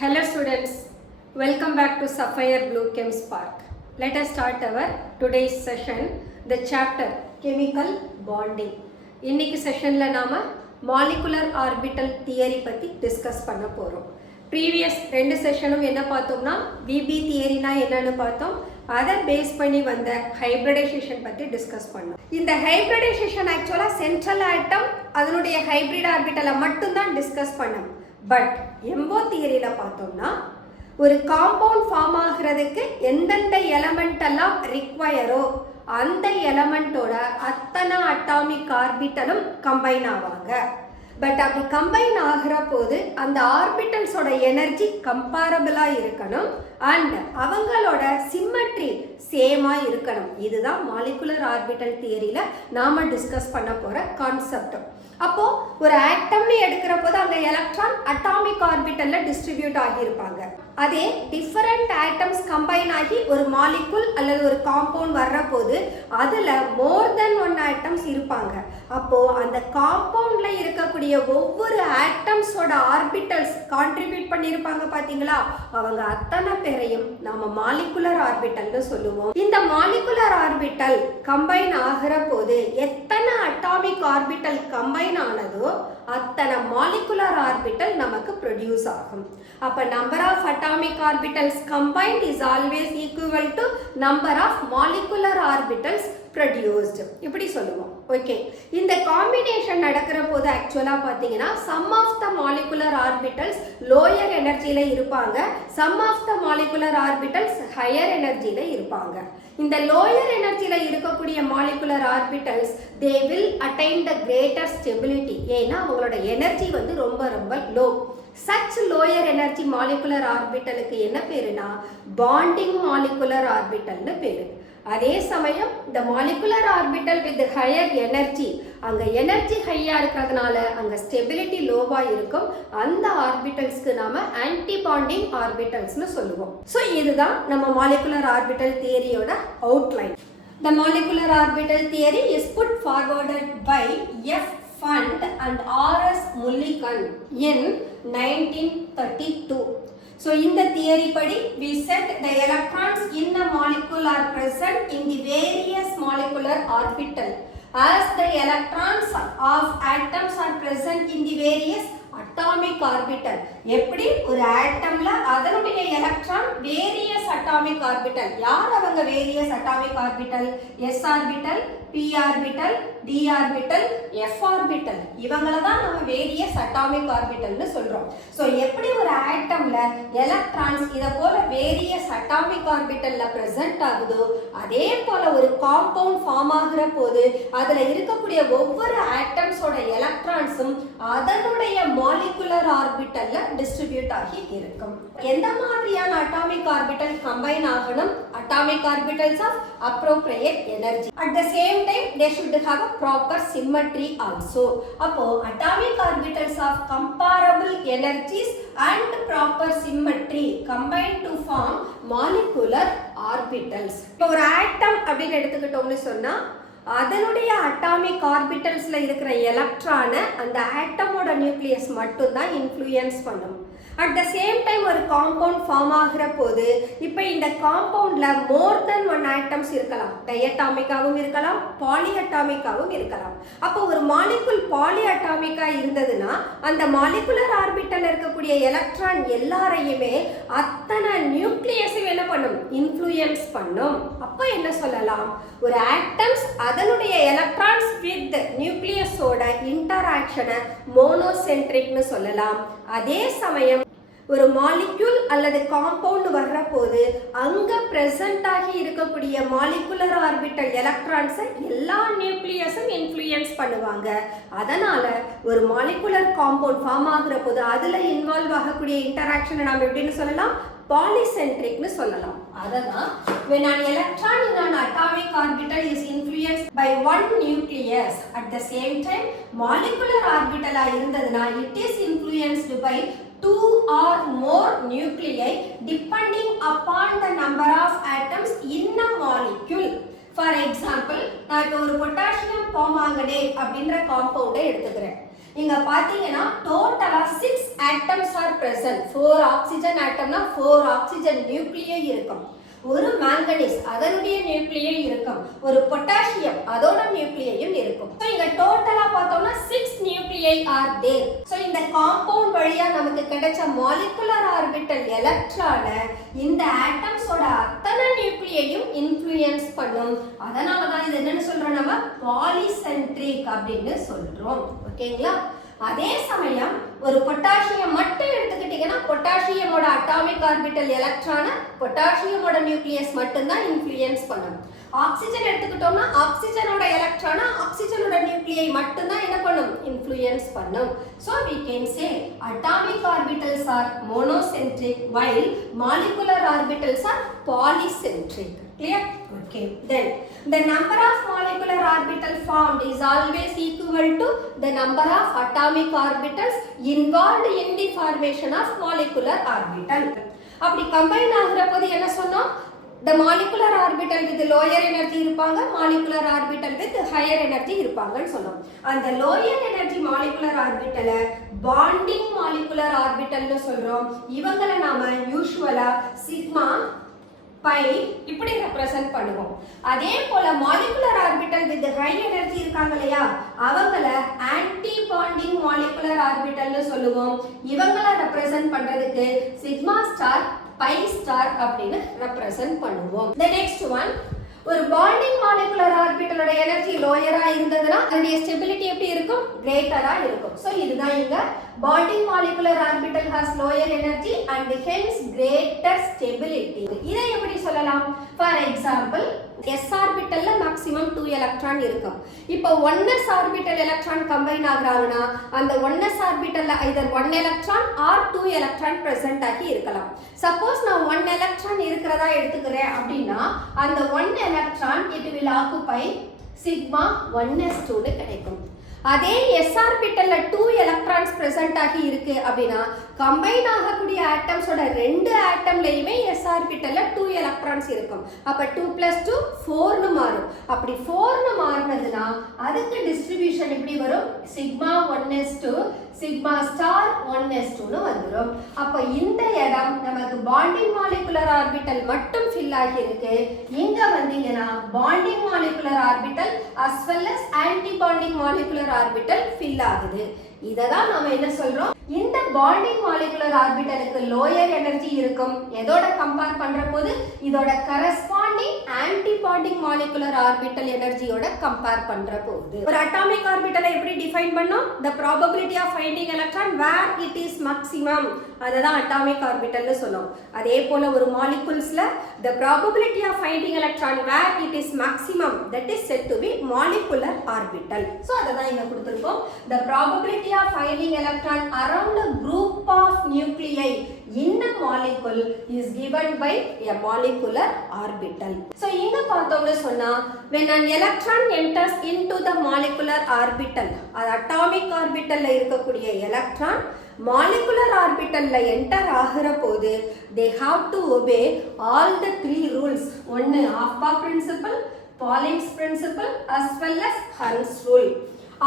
Hello students, welcome back to Sapphire Blue Chem Spark. Let us start our today's session, the chapter Chemical Bonding. இன்னைக்கு செஷன்ல நாம molecular orbital theory பத்தி discuss பண்ண போறோம். Previous ரெண்டு செஷனும் என்ன பார்த்தோம்னா விபி தியரினா என்னன்னு பார்த்தோம். அதை பேஸ் பண்ணி வந்த ஹைப்ரிடைசேஷன் பற்றி டிஸ்கஸ் பண்ணோம். இந்த ஹைப்ரிடைசேஷன் ஆக்சுவலாக சென்ட்ரல் ஆட்டம் அதனுடைய ஹைப்ரிட் ஆர்பிட்டலை மட்டும்தான் டிஸ்கஸ் பண்ணோம். பட் எம்போ தியரியில் பார்த்தோம்னா ஒரு காம்பவுண்ட் ஃபார்ம் ஆகிறதுக்கு எந்தெந்த எலமெண்ட் எல்லாம் ரிக்வயரோ அந்த எலமெண்ட்டோட அத்தனை அட்டாமிக் ஆர்பிட்டலும் கம்பைன் ஆவாங்க. பட் அப்படி கம்பைன் ஆகிற போது அந்த ஆர்பிட்டல்ஸோட எனர்ஜி கம்பேரபிளாக இருக்கணும் அண்ட் அவங்களோட சிம்மெட்ரி சேமாக இருக்கணும். இதுதான் மாலிகுலர் ஆர்பிட்டல் தியரியில் நாம் டிஸ்கஸ் பண்ண போகிற கான்செப்ட். அப்போது ஒரு ஆட்டம்னு எடுக்கிற போது அந்த எலக்ட்ரான் அட்டாமிக் ஆர்பிட்டலில் டிஸ்ட்ரிபியூட் ஆகியிருப்பாங்க. அதே டிஃபரெண்ட் ஆட்டம்ஸ் கம்பைன் ஆகி ஒரு மாலிகுல் அல்லது ஒரு காம்பவுண்ட் வர்ற போது அதில் மோர் தென் ஒன் ஆட்டம்ஸ் இருப்பாங்க. அப்போது அந்த காம்பவுண்டில் இருக்கக்கூடிய ஒவ்வொரு ஆட்டம்ஸோட ஆர்பிட்டல்ஸ் கான்ட்ரிபியூட் பண்ணியிருப்பாங்க பார்த்தீங்களா, அவங்க அத்தனை பேரையும் நாம் மாலிகுலர் ஆர்பிட்டல்னு சொல்லுவோம். இந்த மாலிகுலர் ஆர்பிட்டல் கம்பைன் ஆகிற போது எத்தனை அட்டாமிக் ஆர்பிட்டல் கம்பைன் ஆனதோ அத்தனை மாலிகுலர் ஆர்பிட்டல் நமக்கு ப்ரொடியூஸ் ஆகும். அப்போ number of atomic orbitals combined is always equal to number of molecular orbitals produced, இப்படி சொல்லுவோம். ஓகே, இந்த காம்பினேஷன் நடக்கிற போது ஆக்சுவலாக பார்த்தீங்கன்னா some of the molecular orbitals lower எனர்ஜியில் இருப்பாங்க, some of the molecular orbitals higher எனர்ஜியில் இருப்பாங்க. இந்த லோயர் எனர்ஜியில் இருக்கக்கூடிய molecular orbitals they will attain the greater stability. ஏன்னா அவங்களோட எனர்ஜி வந்து ரொம்ப ரொம்ப low. Such lower energy molecular ஆர்பிட்டலுக்கு என்ன பேருனா பாண்டிங் மாலிகுலர் ஆர்பிட்டல்னு பேரு. அதே சமயம் இந்த molecular orbital with higher energy, அங்கே எனர்ஜி ஹையாக இருக்கிறதுனால அங்கே ஸ்டெபிலிட்டி லோவாக இருக்கும். அந்த ஆர்பிட்டல்ஸ்க்கு நாம ஆன்டி பாண்டிங் ஆர்பிட்டல்ஸ்னு சொல்லுவோம். ஸோ இதுதான் நம்ம மாலிகுலர் ஆர்பிட்டல் தியரியோட outline. The molecular orbital theory is put forwarded by F. Fund and R.S. Mulligan in 1932. So in the theory padi we said the electrons in a molecule are present in the various molecular orbital as the electrons of atoms are present in the various atomic orbital. எப்படி ஒரு ஆட்டம்ல அதனுடைய electron various atomic orbital. யார் அவங்க various atomic orbital? s orbital, p orbital, d orbital, f orbital. இவங்கள தான் நம்ம various atomic ஆர்பிட்டல்னு சொல்றோம். So எப்படி ஒரு ஆட்டம்ல எலக்ட்ரான்ஸ் இத போல வேரியஸ் அட்டாமிக் ஆர்பிட்டல்ல பிரசன்ட் ஆகுதோ அதே போல ஒரு காம்பவுண்ட் ஃபார்ம் ஆகிற போது அதுல இருக்கக்கூடிய ஒவ்வொரு ஆட்டம்ஸோட எலக்ட்ரான்ஸும் அதனுடைய மாலிகுலர் ஆர்பிட்டல்ல டிஸ்ட்ரிபியூட் ஆகி இருக்கும். எந்த மாதிரியான அட்டாமிக் ஆர்பிட்டல் கம்பைன் ஆகணும்? Atomic orbitals of appropriate energy. At the same time they should have a proper symmetry also. அப்போ atomic orbitals of comparable energies and proper symmetry combine to form molecular orbitals. இப்போ ஒரு ஆட்டம் அப்படின்னு எடுத்துக்கிட்டோம்னு சொன்னா அதனுடைய atomic ஆர்பிட்டல்ஸ்ல இருக்கிற எலக்ட்ரானை அந்த ஆட்டமோட நியூக்ளியஸ் மட்டும்தான் இன்ஃப்ளூயன்ஸ் பண்ணும். அட் த சேம் டைம் ஒரு காம்பவுண்ட் ஃபார்ம் ஆகிற போது இப்போ இந்த காம்பவுண்ட்ல மோர் தென் ஒன் ஆட்டம்ஸ் இருக்கலாம், டைஅட்டாமிக்காகவும் இருக்கலாம், பாலி அட்டாமிக்காகவும் இருக்கலாம். அப்போ ஒரு மாலிகுல் பாலி அட்டாமிக்கா இருந்ததுன்னா அந்த மாலிகுலர் ஆர்பிட்டல் இருக்கக்கூடிய எலக்ட்ரான் எல்லாரையுமே அத்தனை நியூக்ளியஸும் என்ன பண்ணும்? இன்ஃப்ளூயன்ஸ் பண்ணும். அப்போ என்ன சொல்லலாம்? ஒரு ஆட்டம்ஸ் அதனுடைய எலக்ட்ரான்ஸ் வித் நியூக்ளியஸோட இன்டராக்ஷனை மோனோசென்ட்ரிக்னு சொல்லலாம். அதே சமயம் ஒரு மாலிக்யூல் அல்லது காம்பவுண்ட் வர்ற போது அங்க பிரசன்ட் ஆகி இருக்கக்கூடிய மாலிகுலர் ஆர்பிட்டல் எலக்ட்ரான்ஸை எல்லா நியூக்ளியஸும் இன்ஃப்ளூயன்ஸ் பண்ணுவாங்க. அதனால ஒரு மாலிகுலர் காம்பவுண்ட் ஃபார்ம் ஆகுற போது அதுல இன்வால்வ் ஆகக்கூடிய இன்டராக்ஷனை நாம் எப்படின்னு சொல்லலாம்? பாலிசென்ட்ரிக்னு சொல்லலாம். அதனால் when an electron in an atomic orbital is influenced by one nucleus at the same time molecular orbital இருந்ததுன்னா it is influenced by two or more nuclei depending upon the number of atoms in a molecule. For example, நான் இப்போ ஒரு potassium permanganate அப்படின்ற காம்பவுண்டை எடுத்துக்கிறேன். இங்க பாத்தீங்கன்னா டோட்டலா 6 atoms are present. 4 oxygen atomனா 4 oxygen நியூக்ளியை இருக்கும். ஒரு manganese அதனுடைய நியூக்ளியை இருக்கும். ஒரு பொட்டாசியம் அதோட நியூக்ளியையும் இருக்கும். சோ இங்க டோட்டலா பார்த்தோம்னா 6 நியூக்ளியை are there. சோ இந்த காம்பவுண்ட் வழியா நமக்கு கிடைச்ச மாலிகுலர் ஆர்பிட்டல் எலக்ட்ரான இந்த ஆட்டம்ஸோட அத்தனை நியூக்ளியையும் இன்ஃப்ளூயன்ஸ் பண்ணும். அதனால தான் இது என்னன்னு சொல்றோம், நம்ம பாலிசென்ட்ரிக் அப்படின்னு சொல்றோம். ஓகேங்களா? அதே சமயம் ஒரு பொட்டாசியம் மட்டும் எடுத்துக்கிட்டீங்கன்னா பொட்டாசியமோட அட்டாமிக் ஆர்பிட்டல் எலக்ட்ரான பொட்டாசியமோட நியூக்ளியஸ் மட்டும் தான் இன்ஃப்ளூயன்ஸ் பண்ணும். ஆக்சிஜன் எடுத்துக்கிட்டோம்னா ஆக்சிஜனோட எலக்ட்ரான ஆக்சிஜனோட நியூக்ளியை மட்டும் தான் என்ன பண்ணும், இன்ஃப்ளூயன்ஸ் பண்ணும். So we can say atomic orbitals are monocentric while molecular orbitals are polycentric. Clear? Okay. Then the number of molecular orbitals formed is always equal to the number of atomic orbitals involved in the formation of molecular orbital. அப்படி combine ஆகுற போது என்ன சொன்னோம், the molecular orbital with lower energy இருப்பாங்க, molecular orbital with higher energy இருப்பாங்கன்னு சொன்னோம். அந்த lower energy molecular orbital bonding molecular orbital னு சொல்றோம். இவங்களை நாம யூசுவலா சிக்மா பை இப்படி ரெப்ரசன்ட் பண்ணுவோம். அதே போல molecular orbital with high energy இருக்காங்க இல்லையா, அவங்கள ஆன்டி பாண்டிங் மாலிகுலர் ஆர்பிட்டல்னு சொல்லுவோம். இவங்கள ரெப்ரசன்ட் பண்றதுக்கு சிக்மா ஸ்டார் பை ஸ்டார் அப்படின்னு ரெப்ரசன்ட் பண்ணுவோம். the next one, ஒரு பாண்டிங் மாலிகுலர் ஆர்பிட்டலோட எனர்ஜி லோயரா இருந்ததுன்னா அதோட ஸ்டெபிலிட்டி எப்படி இருக்கும், கிரேட்டரா இருக்கும். சோ இதுதான் இங்க bonding molecular orbital has lower energy and hence greater stability. இதை எப்படி சொல்லலாம், ஃபார் எக்ஸாம்பிள் s ஆர்பிட்டல்ல மேக்ஸிமம் 2 எலக்ட்ரான் இருக்கும். இப்போ 1s ஆர்பிட்டல் எலக்ட்ரான் கம்பைன் ஆகுறாங்கன்னா அந்த 1s ஆர்பிட்டல்ல either 1 electron or 2 electron present ஆகி இருக்கலாம். சப்போஸ் நான் 1 எலக்ட்ரான் இருக்கிறதா எடுத்துக்கிறேன் அப்படின்னா அந்த 1 electron it will occupy sigma 1s2 னு கிடைக்கும். அதே s ஆர்பிட்டல்ல 2 எலக்ட்ரான்ஸ் present ஆகி இருக்கு அப்படின்னா கம்பைன் ஆகக்கூடிய ஆட்டம்ஸோட ரெண்டு ஆட்டம்லயுமே s ஆர்பிட்டல்ல 2 எலக்ட்ரான்ஸ் இருக்கும். அப்ப 2 + 2 4 னு மாறும். அப்படி 4 னு மாறுனதுனா அதுக்கு டிஸ்ட்ரிபியூஷன் எப்படி வரும், sigma 1s2 sigma star 1s2 னு வந்துரும். அப்ப இந்த இடம் நமக்கு பாண்டிங் மாலிகுலர் ஆர்பிட்டல் மட்டும் ஃபில் ஆகி இருக்கு. இங்க வந்தீங்கன்னா bonding molecular orbital as well as antibonding molecular orbital fill ஆகுது. இததான் நாம என்ன சொல்றோம், இந்த பாண்டிங் மாலிகுலர் ஆர்பிட்டலுக்கு லோயர் எனர்ஜி இருக்கும். எதோட கம்பேர் பண்ற போது இதோட corresponding antibonding molecular orbital எனர்ஜியோட கம்பேர் பண்ற போது. ஒரு அட்டாமிக் ஆர்பிட்டலை எப்படி டிஃபைன் பண்ணோம், the probability of finding electron where it is maximum, அததான் அட்டாமிக் ஆர்பிட்டல்னு சொல்லும். அதே போல ஒரு மாலிகுல்ஸ்ல the probability of finding electron where it is maximum, that is said to be molecular orbital. So அததான் இங்க கொடுத்திருக்கோம், the probability of finding electron around a group of nuclei in a molecule is given by a molecular orbital. So இங்க பார்த்தோம்னு சொன்னா when an electron enters into the molecular orbital, அது atomic orbitalல இருக்கக்கூடிய electron molecular orbitalல enter ஆகிற போது they have to obey all the 3 rules. ஒன்னு Aufbau principle, Paulink's principle as well as Hund's rule.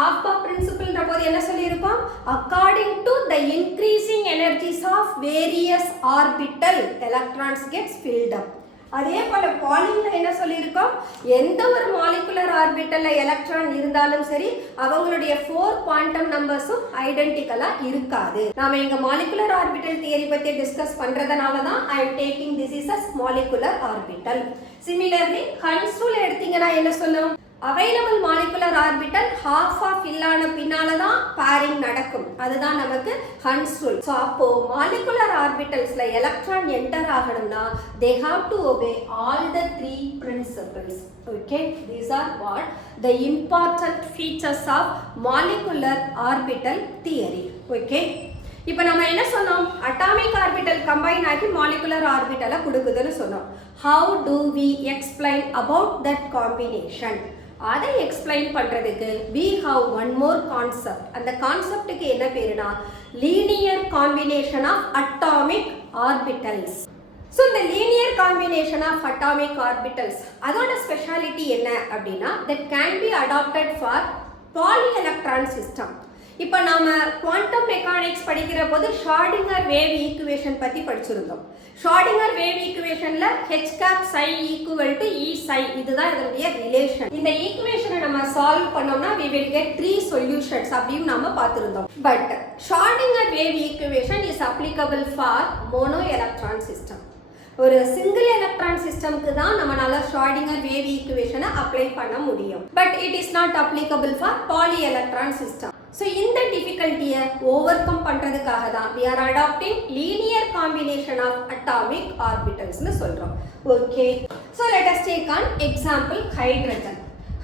Aufbau principle போது என்ன சொல்லியிருக்கோம், according to the increasing energies of various orbital electrons gets filled up. அதே போல பாலிங்ல என்ன சொல்லியிருக்கோம், எந்த ஒரு மாலிகுலர் ஆர்பிட்டல்ல எலக்ட்ரான் இருந்தாலும் சரி அவங்களுடைய 4 குவாண்டம் நம்பர்ஸும் ஐடென்டிக்கலா இருக்காது. நாம இங்க மாலிகுலர் ஆர்பிட்டல் தியரி பத்தி டிஸ்கஸ் பண்றதனால தான் I am taking this is as molecular orbital. Similarly Hund's rule எடுத்தீங்கன்னா என்ன சொல்லும், available molecular orbital half half இல்லான பின்னால தான் பேரிங் நடக்கும். அதுதான் நமக்கு ஹன்ஸ் ரூல். ஸோ அப்போ மாலிகுலர் ஆர்பிட்டல்ஸ்ல எலக்ட்ரான் என்டர் ஆகணும்னா they have to obey all the 3 principles. Okay, these are what the important features of molecular orbital theory. Okay, இப்போ நம்ம என்ன சொன்னோம், அட்டாமிக் ஆர்பிட்டல் கம்பைன் ஆகி மாலிகுலர் ஆர்பிட்டலை கொடுக்குதுன்னு சொன்னோம். How do we explain about that combination? அதை explain பண்றதுக்கு we have one more concept. அந்த கான்செப்டுக்கு என்ன பேருனா linear combination of atomic orbitals. So the linear combination of atomic orbitals அதோட ஸ்பெஷாலிட்டி என்ன அப்படின்னா that can be adopted for polyelectron system. இப்போ நாம quantum mechanics படிக்கிற போது ஷ்ராடிங்கர் வேவ் ஈக்குவேஷன் பத்தி படிச்சிருந்தோம். ஷ்ராடிங்கர் wave ஈக்குவேஷன்ல h cap psi equal to E psi இதுதான் இதனுடைய ரிலேஷன். இந்த ஈக்குவேஷனை நம்ம சால்வ் பண்ணோம்னா we will get 3 solutions அப்படினு நாம பார்த்திருந்தோம். But Schrodinger wave equation is applicable for mono electron system. ஒரு சிங்கிள் எலக்ட்ரான் சிஸ்டம்க்கு தான் நம்மளால ஷ்ராடிங்கர் வேவ் ஈக்குவேஷனை அப்ளை பண்ண முடியும். But it is not applicable for poly electron system. So இந்த டிஃபிகல்ட்டியை ஓவர் கம் பண்ணுறதுக்காக தான் we are adopting linear combination of atomic orbitals-னு சொல்கிறோம். Okay, so let us take an example hydrogen.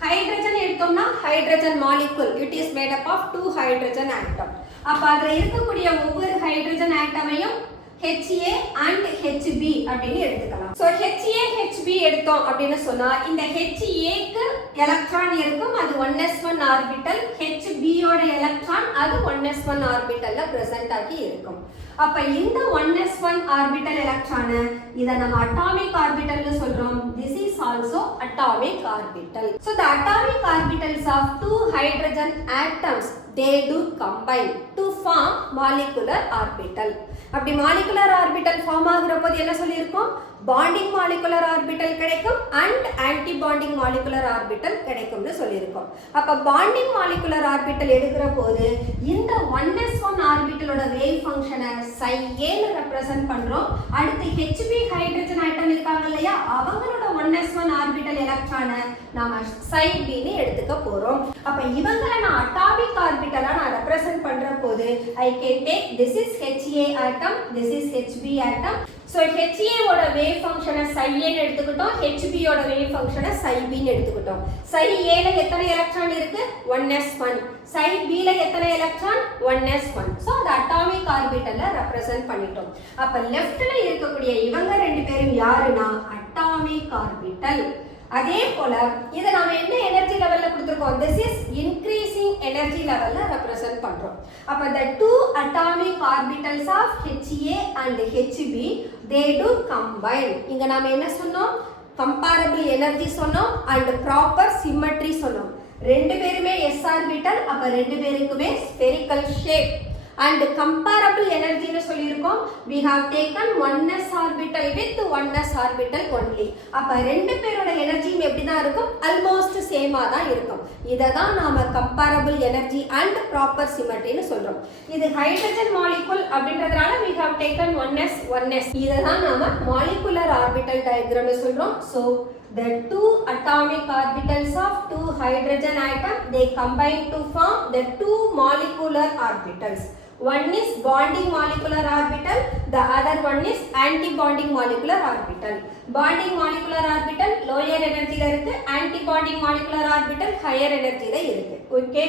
Hydrogen எடுத்தோம்னா hydrogen molecule it is made up of 2 hydrogen atom. அப்போ அதில் இருக்கக்கூடிய ஒவ்வொரு ஹைட்ரஜன் ஆட்டமையும் HA and HB அப்படின்னு எடுத்துக்கலாம். சோ HA HB எடுத்தோம் அப்படின்னு சொன்னா இந்த HA-க்கு எலக்ட்ரான் இருக்கும், அது 1s1 ஆர்பிட்டல். HB யோட எலக்ட்ரான் அது 1s1 ஆர்பிட்டல்ல பிரசன்ட் ஆகி இருக்கும். அப்ப இந்த 1s1 ஆர்பிட்டல் எலக்ட்ரானை இத நம்ம அட்டாமிக் ஆர்பிட்டல்னு சொல்றோம். this is also atomic orbital. so the atomic orbitals of two hydrogen atoms they do combine to form molecular orbital. அப்படி மாலிகுலர் ஆர்பிட்டல் ஃபார்ம் ஆகுற போது என்ன சொல்லியிருக்கோம்? பாண்டிங் மாலிகுலர் ஆர்பிட்டல் கிடைக்கும் and anti bonding molecular orbital கிடைக்கும்னு சொல்லியிருக்கோம். அப்ப bonding molecular orbital எடுக்கிற போது இந்த 1s1 ஆர்பிட்டலோட வேவ் ஃபங்க்ஷனை psi a-னு ரெப்ரசன்ட் பண்றோம். அடுத்து HB ஹைட்ரஜன் ஆட்டம் இருக்காங்க இல்லையா, அவங்களோட 1s1 ஆர்பிட்டல் எலக்ட்ரானை நாம psi b-னு எடுத்துக்க போறோம். அப்ப இவங்களை நான் அட்டாமிக் ஆர்பிட்டலா நான் ரெப்ரசன்ட் பண்ற போது I can take this is HA atom, this is HB atom. So HA ஓட வேவ் ஃபங்க்ஷனை psi a ன்னு எடுத்துக்கிட்டோம், HB யோட வேவ் ஃபங்க்ஷனை psi b ன்னு எடுத்துக்கிட்டோம். psi a ல எத்தனை எலக்ட்ரான் இருக்கு? 1s1. psi b ல எத்தனை எலக்ட்ரான்? 1s1. சோ அது அட்டாமிக் ஆர்பிட்டல்ல ரெப்ரசன்ட் பண்ணிட்டோம். அப்ப லெஃப்ட்ல இருக்கக்கூடிய இவங்க ரெண்டு பேரும் யாருன்னா அட்டாமிக் ஆர்பிட்டல். அதே போல இத நாம என்ன எனர்ஜி லெவல்ல கொடுத்திருக்கோம்? this is increasing energy level represent பண்றோம். அப்ப the two atomic orbitals of HA and HB they do combine. இங்க நாம என்ன சொன்னோம்? comparable energy சொன்னோம் and proper symmetry சொன்னோம். ரெண்டு பேருமே s ஆர்பிட்டல், அப்ப ரெண்டு பேருக்குமே spherical shape and comparable energy னு சொல்லியிருக்கோம். we have taken 1s orbital with 1s orbital only. அப்ப ரெண்டு பேரோட எனர்ஜியும் எப்படி தான் இருக்கும்? ஆல்மோஸ்ட் சேமா தான் இருக்கும். இத தான் நாம comparable energy and proper symmetry னு சொல்றோம். இது ஹைட்ரஜன் மாலிகுல் அப்படின்றதால we have taken 1s. இத தான் நாம molecular orbital diagram னு சொல்றோம். so the two atomic orbitals of two hydrogen atom they combine to form the two molecular orbitals. One is bonding molecular orbital, the other one is anti-bonding molecular orbital. Bonding molecular orbital lower energy la irukku, anti-bonding molecular orbital higher energy la irukku. Okay,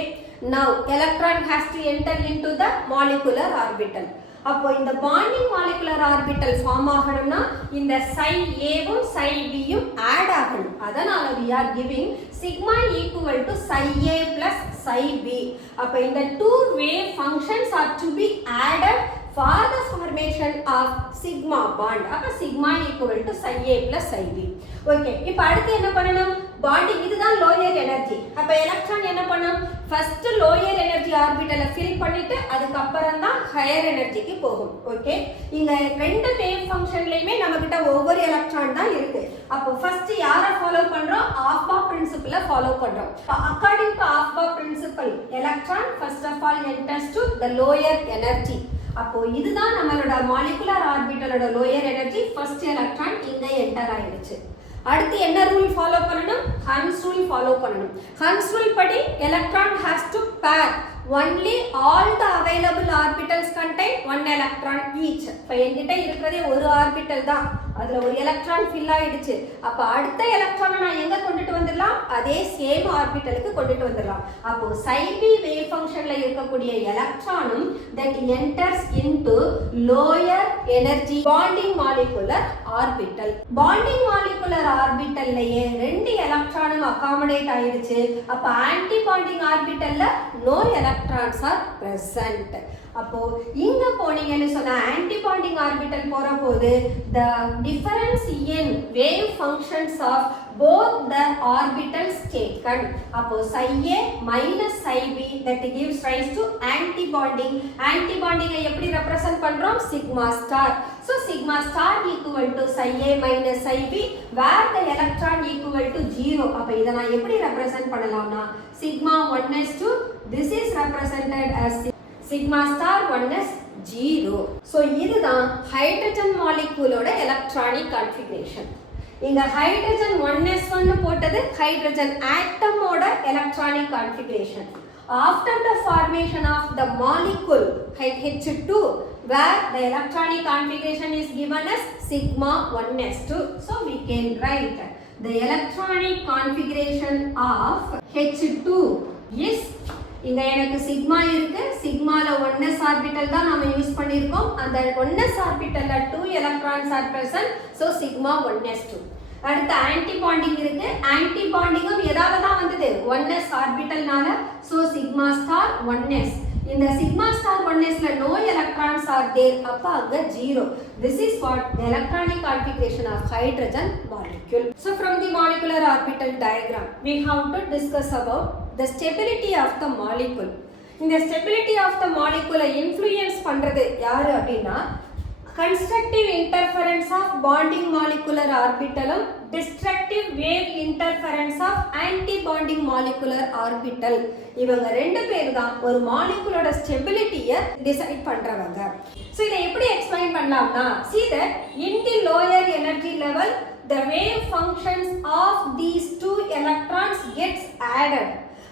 now electron has to enter into the molecular orbital. அப்போ இந்த bonding molecular orbital form ஆகணும்னா இந்த psi a-வும் psi b-யும் add ஆகணும். அதனால we are giving sigma equal to psi a plus psi b. அப்ப இந்த two wave functions are to be added for the formation of sigma bond. அப்ப sigma equal to psi a plus psi b. Okay, இப்போ அடுத்து என்ன பண்ணணும்? Bonding இதுதான் lower energy. அப்ப electron என்ன பண்ணும்? ஃபர்ஸ்ட் லோயர் எனர்ஜி ஆர்பிட்டலை ஃபில் பண்ணிட்டு அதுக்கு அப்புறம் தான் ஹையர் எனர்ஜிக்கு போகும். ஓகே, இங்க ரெண்டு வேவ் ஃபங்க்ஷன்லயுமே நம்ம கிட்ட ஒவ்வொரு எலக்ட்ரான் தான் இருக்கு. அப்போ ஃபர்ஸ்ட் யாரை ஃபாலோ பண்றோம்? ஆஃபா பிரின்சிபலை ஃபாலோ பண்றோம். According to Aufbau principle electron first of all enters to the lower energy. அப்போ இதுதான் நம்மளோட மாலிகுலர் ஆர்பிட்டலோட லோயர் எனர்ஜி. ஃபர்ஸ்ட் எலக்ட்ரான் இங்க என்டர் ஆயிடுச்சு. அடுத்து என்ன ரூல் ஃபாலோ பண்ணணும்? ஹன்ஸ் ரூல் ஃபாலோ பண்ணணும். ஹன்ஸ் ரூல் படி எலக்ட்ரான் ஹேஸ் டு பேர் only all the available orbitals contain one electron each. இப்போ என்கிட்ட இருக்கிறதே ஒரு ஆர்பிட்டல் தான், அதுல ஒரு எலக்ட்ரான் ஃபில் ஆயிடுச்சு. அப்ப அடுத்த எலக்ட்ரானை நான் எங்க கொண்டுட்டு வந்துடலாம்? அதே சேம் ஆர்பிட்டலுக்கு கொண்டுட்டு வந்துடலாம். அப்போ psi b வேவ் ஃபங்க்ஷன்ல இருக்கக்கூடிய எலக்ட்ரானும் that enters into lower energy bonding molecular orbital. bonding molecular orbitalலயே ரெண்டு எலக்ட்ரானும் அகாமடேட் ஆயிடுச்சு. அப்ப ஆன்டி பாண்டிங் ஆர்பிட்டல்ல no electrons are present. அப்போ இங்க போனீங்கன்னு சொன்னா ஆன்டி பாண்டிங் ஆர்பிட்டல் போற போது the difference in wave functions of both the orbitals taken. அப்போ psi a minus psi b that gives rise to anti bonding. Anti bonding ஐ எப்படி represent பண்றோம்? sigma star. So sigma star equal to psi a minus psi b where the electron equal to 0. அப்ப இத நான் எப்படி represent பண்ணலாம்னா sigma 1s2 this is represented as sigma star 1s 0. So இதுதான் hydrogen மாலிக்யூலோட electronic configuration. இங்க hydrogen 1s1 போட்டது hydrogen ஆட்டமோட electronic configuration. After the formation of the molecule H2 where the electronic configuration is given as sigma 1s2. So we can write the electronic configuration of H2 is இங்க எனக்கு sigma இருக்கு, சிக்மால 1s orbital தான் நாம use பண்ணிருக்கோம். அந்த 1s ஆர்பிட்டல்ல 2 electrons are present, so sigma 1s2. அடுத்து anti bonding இருக்கு, anti பாண்டிங்கும் எதால தான் வந்தது? 1s ஆர்பிட்டல்னால, so sigma star 1s. இந்த sigma star 1sல no electrons are there, அப்ப அங்க 0. This is what the electronic configuration of hydrogen molecule. So from the molecular orbital diagram we have to discuss about the stability of the molecule. இந்த stability of the molecule influence பண்றது யாரு அப்படின்னா constructive interference of bonding molecular orbitalum, destructive wave interference of anti-bonding molecular orbital. இவங்க ரெண்டு பேர் தான் ஒரு மாலிகுலோட ஸ்டெபிலிட்டியை decide பண்றவங்க. ஸோ இதை எப்படி எக்ஸ்பிளைன் பண்ணலாம்னா see that in the lower energy level the wave functions of these two electrons gets added.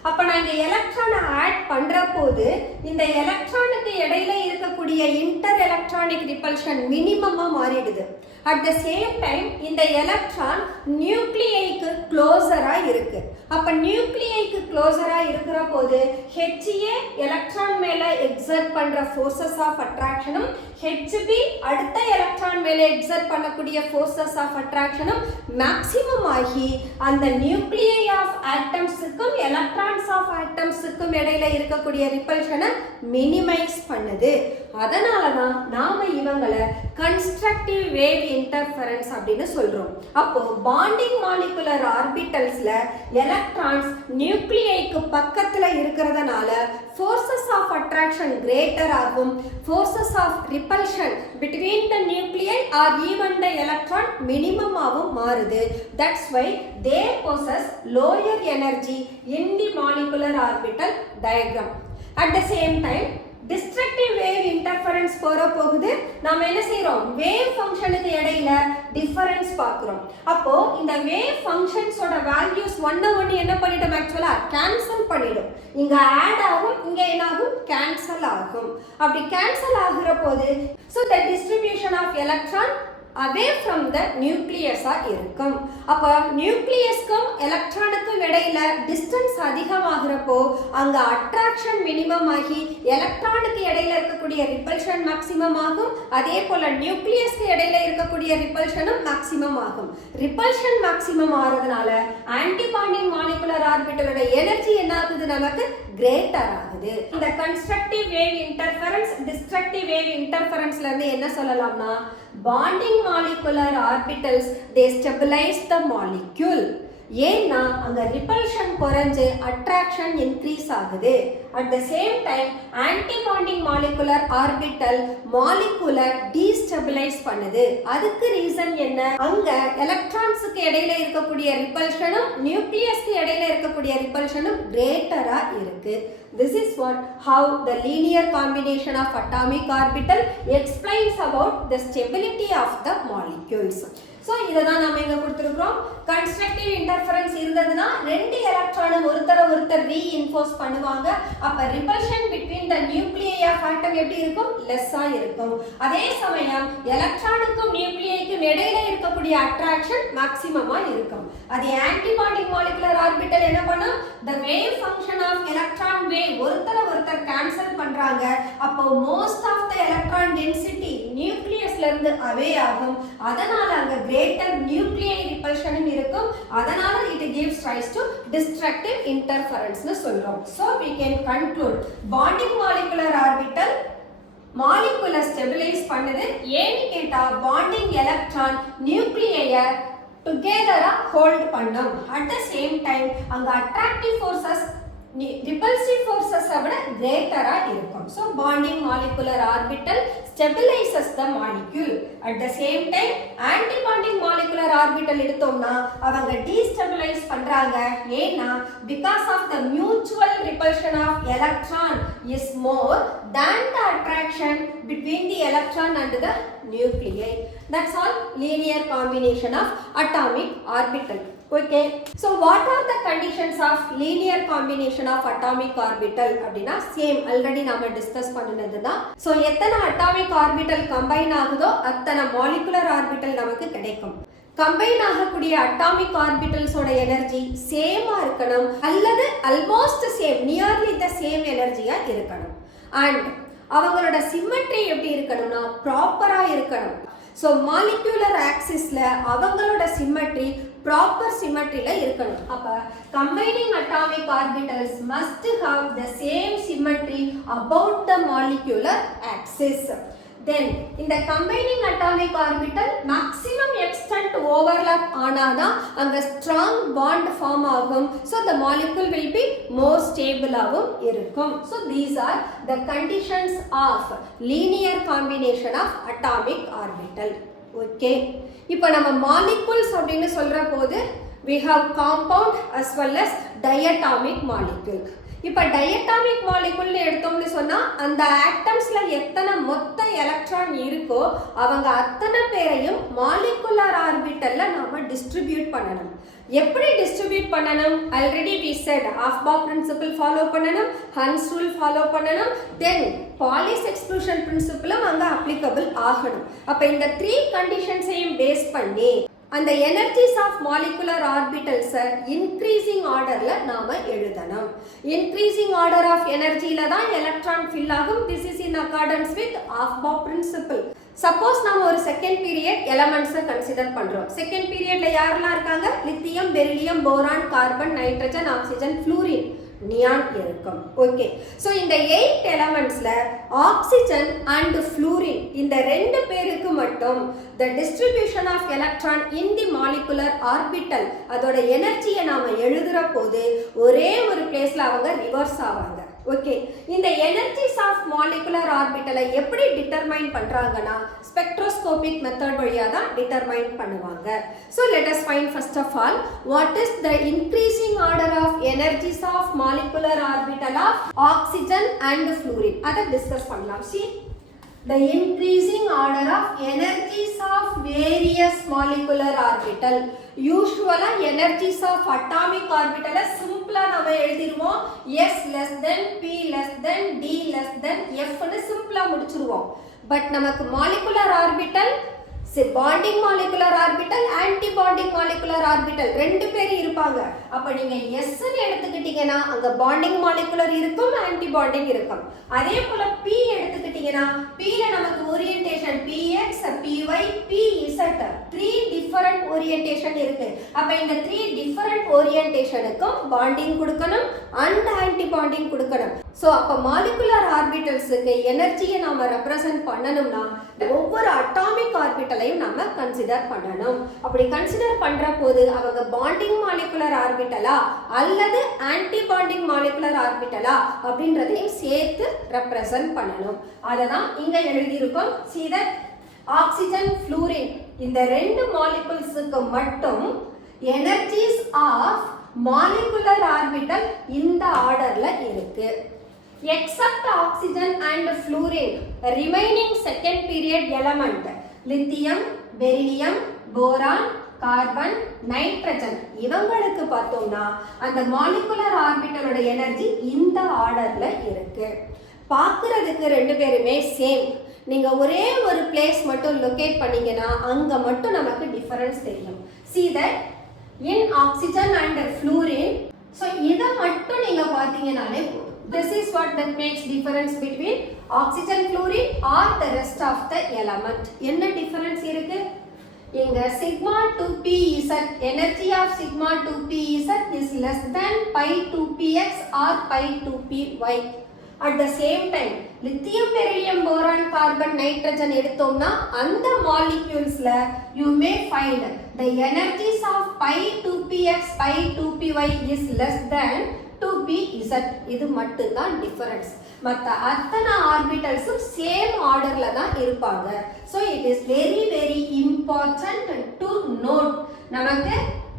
அப்ப நான் இந்த எலக்ட்ரானை ஆட் பண்ற போது இந்த எலக்ட்ரானுக்கு இடையில இருக்கக்கூடிய இன்டர் எலக்ட்ரானிக் ரிப்பல்ஷன் மினிமமா மாறிடுது. அட் த சேம் டைம் இந்த எலக்ட்ரான் நியூக்ளியைக்கு க்ளோசரா இருக்கு. அப்ப நியூக்ளியைக்கு க்ளோசரா இருக்கிற போது HA எலக்ட்ரான் மேல எக்ஸர்ட் பண்ற ஃபோர்சஸ் ஆஃப் அட்ராக்ஷனும் HB அடுத்த எலக்ட்ரான் மேல எக்ஸர்ட் பண்ணக்கூடிய ஃபோர்சஸ் ஆஃப் அட்ராக்ஷனும் மேக்ஸிமம் ஆகி அந்த நியூக்ளியை ஆஃப் ஆட்டம்ஸுக்கும் எலக்ட்ரான்ஸ் ஆஃப் ஆட்டம்ஸுக்கும் இடையில இருக்கக்கூடிய ரிப்பல்ஷனை மினிமைஸ் பண்ணுது. அதனால தான் நாம இவங்களை கன்ஸ்ட்ரக்டிவ் வேவ் இன்டர்ஃபரன்ஸ் அப்படின்னு சொல்றோம். அப்போ பாண்டிங் மாலிகுலர் ஆர்பிட்டல்ஸ்ல எலக்ட்ரான்ஸ் நியூக்ளியைக்கு பக்கத்துல இருக்கிறதுனால forces of attraction greater ஆகும், forces of repulsion between the nuclei or even the electron minimum ஆகும் மாறுது. That's why they possess lower energy in the molecular orbital diagram. At the same time destructive wave interference போகுது. நாம என்ன செய்றோம்? wave functionக்கு இடையில difference பார்க்கிறோம். அப்போ இந்த wave functions ஓட values ஒண்ணு என்ன பண்ணிடும்? ஆக்சுவலா கேன்சல் பண்ணிடும். இங்க ஆட் ஆகும், இங்க என்ன ஆகும்? கேன்சல் ஆகும். அப்படி கேன்சல் ஆகுற போது so the distribution of electron away from the nucleus இருக்கும். அப்ப நியூக்ளியஸ்க்கும் எலக்ட்ரானுக்கும் இடையில டிஸ்டன்ஸ் அதிகமாகிறப்போ அங்க அட்ராக்ஷன் மினிமம் ஆகி எலக்ட்ரானுக்கு இடையில இருக்கக்கூடிய ரிப்பல்ஷன் மேக்ஸிமம் ஆகும். அதே போல நியூக்ளியஸ்க்கு இடையில இருக்கக்கூடிய ரிப்பல்ஷனும் மேக்ஸிமம் ஆகும். ரிப்பல்ஷன் மேக்ஸிமம் ஆகிறதுனால ஆன்டி பாண்டிங் மாலிகுலர் ஆர்பிட்டலோட எனர்ஜி என்ன ஆகுது? நமக்கு கிரேட்டர் ஆகுது. இந்த constructive wave interference destructive wave இன்டர்ஃபரன்ஸ்ல இருந்து என்ன சொல்லலாம்னா bonding molecular orbitals they stabilize the molecule. ஏன்னா அங்க ரிப்பல்ஷன் குறைஞ்சு அட்ராக்ஷன் இன்க்ரீஸ் ஆகுது. At the same time anti bonding molecular orbital molecular destabilise பண்ணுது. அதுக்கு ரீசன் என்ன? அங்க எலக்ட்ரான்ஸுக்கு இடையில இருக்கக்கூடிய ரிப்பல்ஷனும் நியூக்ளியஸ்க்கு இடையில இருக்கக்கூடிய ரிப்பல்ஷனும் கிரேட்டரா இருக்கு. This is how the linear combination of atomic orbital explains about the stability of the molecules. So இததான் நாம இங்க கொடுத்திருக்கோம். கன்ஸ்ட்ரக்டிவ் இன்டர்ஃபரன்ஸ் இருந்ததுன்னா ரெண்டு எலக்ட்ரானும் ஒருத்தர் ரீஇன்ஃபோர்ஸ் பண்ணுவாங்க. அப்ப ரிப்பல்ஷன் பிட்வீன் தி நியூக்ளியை ஆஃப் ஆட்டம் எப்படி இருக்கும்? லெஸ்ஸா இருக்கும். அதே சமயம் எலக்ட்ரானுக்கும் நியூக்ளியைக்கும் இடையில இருக்கக்கூடிய அட்ராக்ஷன் மேக்ஸிமமா இருக்கும். அதே ஆன்டி பாண்டிங் மாலிகுலர் ஆர்பிட்டல் என்ன பண்ணும்? the wave function of electron wave ஒருத்தர் கேன்சல் பண்றாங்க. அப்போ most of the electron density நியூக்ளியஸ்ல இருந்து அவே ஆகும். அதனால அங்க greater nuclei repulsion இருக்கும். அதனால it gives rise to destructive interference னு சொல்றோம். So we can conclude bonding molecular orbital மாலிகுலை ஸ்டெபிலைஸ் பண்ணுது. ஏன்னு கேட்டா பாண்டிங் எலக்ட்ரான் நியூக்ளியை டுகெதரா ஹோல்ட் பண்ணும். அட் த சேம் டைம் அங்க அட்ராக்டிவ் ஃபோர்சஸ் repulsive forces விட greater இருக்கும். So bonding molecular orbital stabilizes the molecule. At the same time anti-bonding molecular orbital எடுத்தோம்னா அவங்க destabilize பண்றாங்க. ஏன்னா because of the mutual repulsion of electron is more than the attraction between the electron and the nuclei. That's all linear combination of atomic orbital. Okay, so what are the conditions of linear combination of atomic orbital அப்படினா same already நாம discuss பண்ணினதுதான். So எத்தனை atomic orbital combine ஆகுதோ அத்தனை molecular orbital நமக்கு கிடைக்கும். Combine ஆகக்கூடிய atomic ஆர்பிட்டல்ஸோட energy சேமா இருக்கணும் அல்லது almost same nearly the same எனர்ஜியா இருக்கணும். அண்ட் அவங்களோட சிமெட்ரி எப்படி இருக்கணும்னா ப்ராப்பரா இருக்கணும். ஸோ மாலிக்யூலர் ஆக்சிஸ்ல அவங்களோட சிமெட்ரி ப்ராப்பர் சிமெட்ரியில இருக்கணும். அப்ப combining atomic orbitals must have the same symmetry about the molecular axis. Then in the combining atomic orbital maximum extent overlap ஆனாதான் அங்க strong bond form ஆகும். So the molecule will be more stable ஆகும் இருக்கும். So these are the conditions of linear combination of atomic orbital. Okay, இப்போ நம்ம molecules அப்படின்னு சொல்ற போது we have compound as well as diatomic molecule. இப்போ diatomic மாலிகுல்னு எடுத்தோம்னு சொன்னா அந்த ஆட்டம்ஸ்ல எத்தனை மொத்த எலக்ட்ரான் இருக்கோ அவங்க அத்தனை பேரையும் மாலிகுலர் ஆர்பிட்டல்ல நாம டிஸ்ட்ரிபியூட் பண்ணணும். எப்படி டிஸ்ட்ரிபியூட் பண்ணணும்? Already we said Aufbau principle follow பண்ணணும், ஹன்ஸ் ரூல் ஃபாலோ பண்ணணும், தென் பாலிஸ் எக்ஸ்க்ளூஷன் பிரின்சிபலும் அங்க அப்ளிகபிள் ஆகணும். அப்ப இந்த 3 கண்டிஷன்ஸையும் பேஸ் பண்ணி அந்த energies of molecular orbitals increasing ஆர்டர்ல நாம எழுதணும். இன்க்ரீசிங் ஆர்டர் ஆஃப் எனர்ஜில தான் எலக்ட்ரான் ஃபில் ஆகும். This is in accordance with Aufbau principle. Suppose நாம ஒரு செகண்ட் பீரியட் எலமெண்ட்ஸை கன்சிடர் பண்றோம். செகண்ட் பீரியட்ல யாரெல்லாம் இருக்காங்க? Lithium, beryllium, boron, carbon, nitrogen, oxygen, fluorine, neon இருக்கும். ஓகே, சோ இந்த 8 எலிமெண்ட்ஸ்ல ஆக்சிஜன் அண்ட் ஃப்ளூரின் இந்த ரெண்டு பேருக்கு மட்டும் the distribution of electron in the molecular orbital அதோட எனர்ஜியை நாம எழுதுற போது ஒரே ஒரு பிளேஸ்ல அவங்க ரிவர்ஸ் ஆவாங்க. ஓகே, இந்த எனர்ஜிஸ் ஆஃப் மாலிகுலர் ஆர்பிட்டலை எப்படி டிட்டர்மைன் பண்றாங்கன்னா ஸ்பெக்ட்ரோஸ்கோபிக் மெத்தட் வழியா தான் டிட்டர்மைன் பண்ணுவாங்க. So let us find first of all what is the increasing order of energies of molecular orbital of oxygen and fluorine. அதை டிஸ்கஸ் பண்ணலாம். See, the increasing order of energies of various molecular orbital. Usually energies of atomic orbital சிம்பிளா நம்ம எழுதிடுவோம். S less than P less than D less than F னு சிம்பிளா முடிச்சிருவோம். But நமக்கு molecular orbital bonding molecular orbital anti bonding molecular orbital ரெண்டு பேர் இருப்பாங்க. அப்ப நீங்க S ன்னு எடுத்துக்கிட்டீங்கன்னா அங்க bonding molecular இருக்கும், anti bonding இருக்கும். அதே போல P எடுத்துக்கிட்டீங்கன்னா P ல நமக்கு orientation px py pz 3 different orientation இருக்கு. அப்ப இந்த 3 டிஃபரண்ட் ஓரியன்டேஷனுக்கும் பாண்டிங் கொடுக்கணும் அண்ட் ஆன்டி பாண்டிங் கொடுக்கணும். சோ அப்ப மாலிகுலர் ஆர்பிட்டல்ஸ்க்கு எனர்ஜியை நாம ரெப்ரசன்ட் பண்ணனும்னா ஒவ்வொரு அட்டாமிக் ஆர்பிட்டலையும் நாம கன்சிடர் பண்ணணும். அப்படி கன்சிடர் பண்ற போது அவங்க பாண்டிங் மாலிகுலர் ஆர்பிட்டலா அல்லது ஆன்டி பாண்டிங் மாலிகுலர் ஆர்பிட்டலா அப்படின்றதையும் சேர்த்து ரெப்ரசன்ட் பண்ணணும். அததான் இங்க எழுதி இருக்கோம். See that ஆக்சிஜன், ஃப்ளூரின் இந்த ரெண்டு மாலிகுல்ஸ்க்கு மட்டும் எனர்ஜிஸ் ஆஃப் மாலிகுலர் ஆர்பிட்டல் இந்த ஆர்டர்ல இருக்கு. Except oxygen and fluorine, remaining second period element lithium, beryllium, boron, carbon, nitrogen இவங்களுக்கு பார்த்தோம்னா அந்த மாலிகுலர் ஆர்பிட்டலோட எனர்ஜி இந்த ஆர்டர்ல இருக்கு. பார்க்கிறதுக்கு ரெண்டு பேருமே சேம். நீங்க ஒரே ஒரு பிளேஸ் மட்டும் லொகேட் பண்ணீங்கன்னா அங்க மட்டும் நமக்கு டிஃபரன்ஸ் தெரியும். See that in oxygen and fluorine, so இத மட்டும் நீங்க பாத்தீங்கனாலே this is what that makes difference between oxygen, fluorine or the rest of the element. என்ன டிஃபரன்ஸ் இருக்கு? இங்க sigma 2pz energy of sigma 2pz is less than pi 2px or pi 2py. At the same time, lithium, beryllium, boron, carbon, nitrogen எடுத்தோம்னா அந்த moleculesல you may find the energies of pi 2px, pi 2py is less than 2pz. இது மட்டும்தான் difference. மற்ற அத்தனை ஆர்பிட்டல்ஸும் same ஆர்டர்ல தான் இருப்பாங்க. So it is very important to note. நமக்கு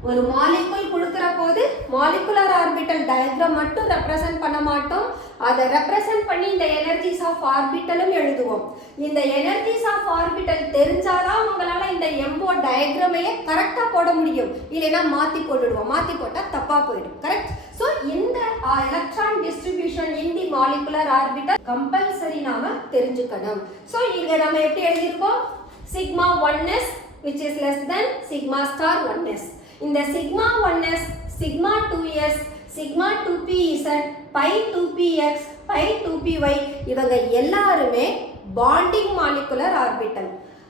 ஒரு மாலிகுல் கொடுக்கிற போது மாலிகுலர் ஆர்பிட்டல் டயக்ராம் மட்டும் ரெப்ரசன்ட் பண்ண மாட்டோம், அதை ரெப்ரசன்ட் பண்ணி இந்த எனர்ஜிஸ் ஆஃப் ஆர்பிட்டலும் எழுதுவோம். இந்த எனர்ஜிஸ் ஆஃப் ஆர்பிட்டல் தெரிஞ்சாதான் உங்களால இந்த எம்போ டயக்ராமையே கரெக்டா போட முடியும், இல்லைன்னா மாத்தி போட்டுடுவோம், மாத்தி போட்டா தப்பா போயிடும். கரெக்ட்? ஸோ இந்த எலக்ட்ரான் டிஸ்ட்ரிபியூஷன் இன் தி மாலிகுலர் ஆர்பிட்டல் கம்பல்சரி நாம தெரிஞ்சுக்கணும். ஸோ இங்க நம்ம எப்படி எழுதியிருக்கோம்? Sigma 1s which is less than sigma star 1s. இந்த sigma 1s, sigma 2s, sigma 2pz, pi 2px, pi 2py இவங்க எல்லாருமே bonding molecular orbital.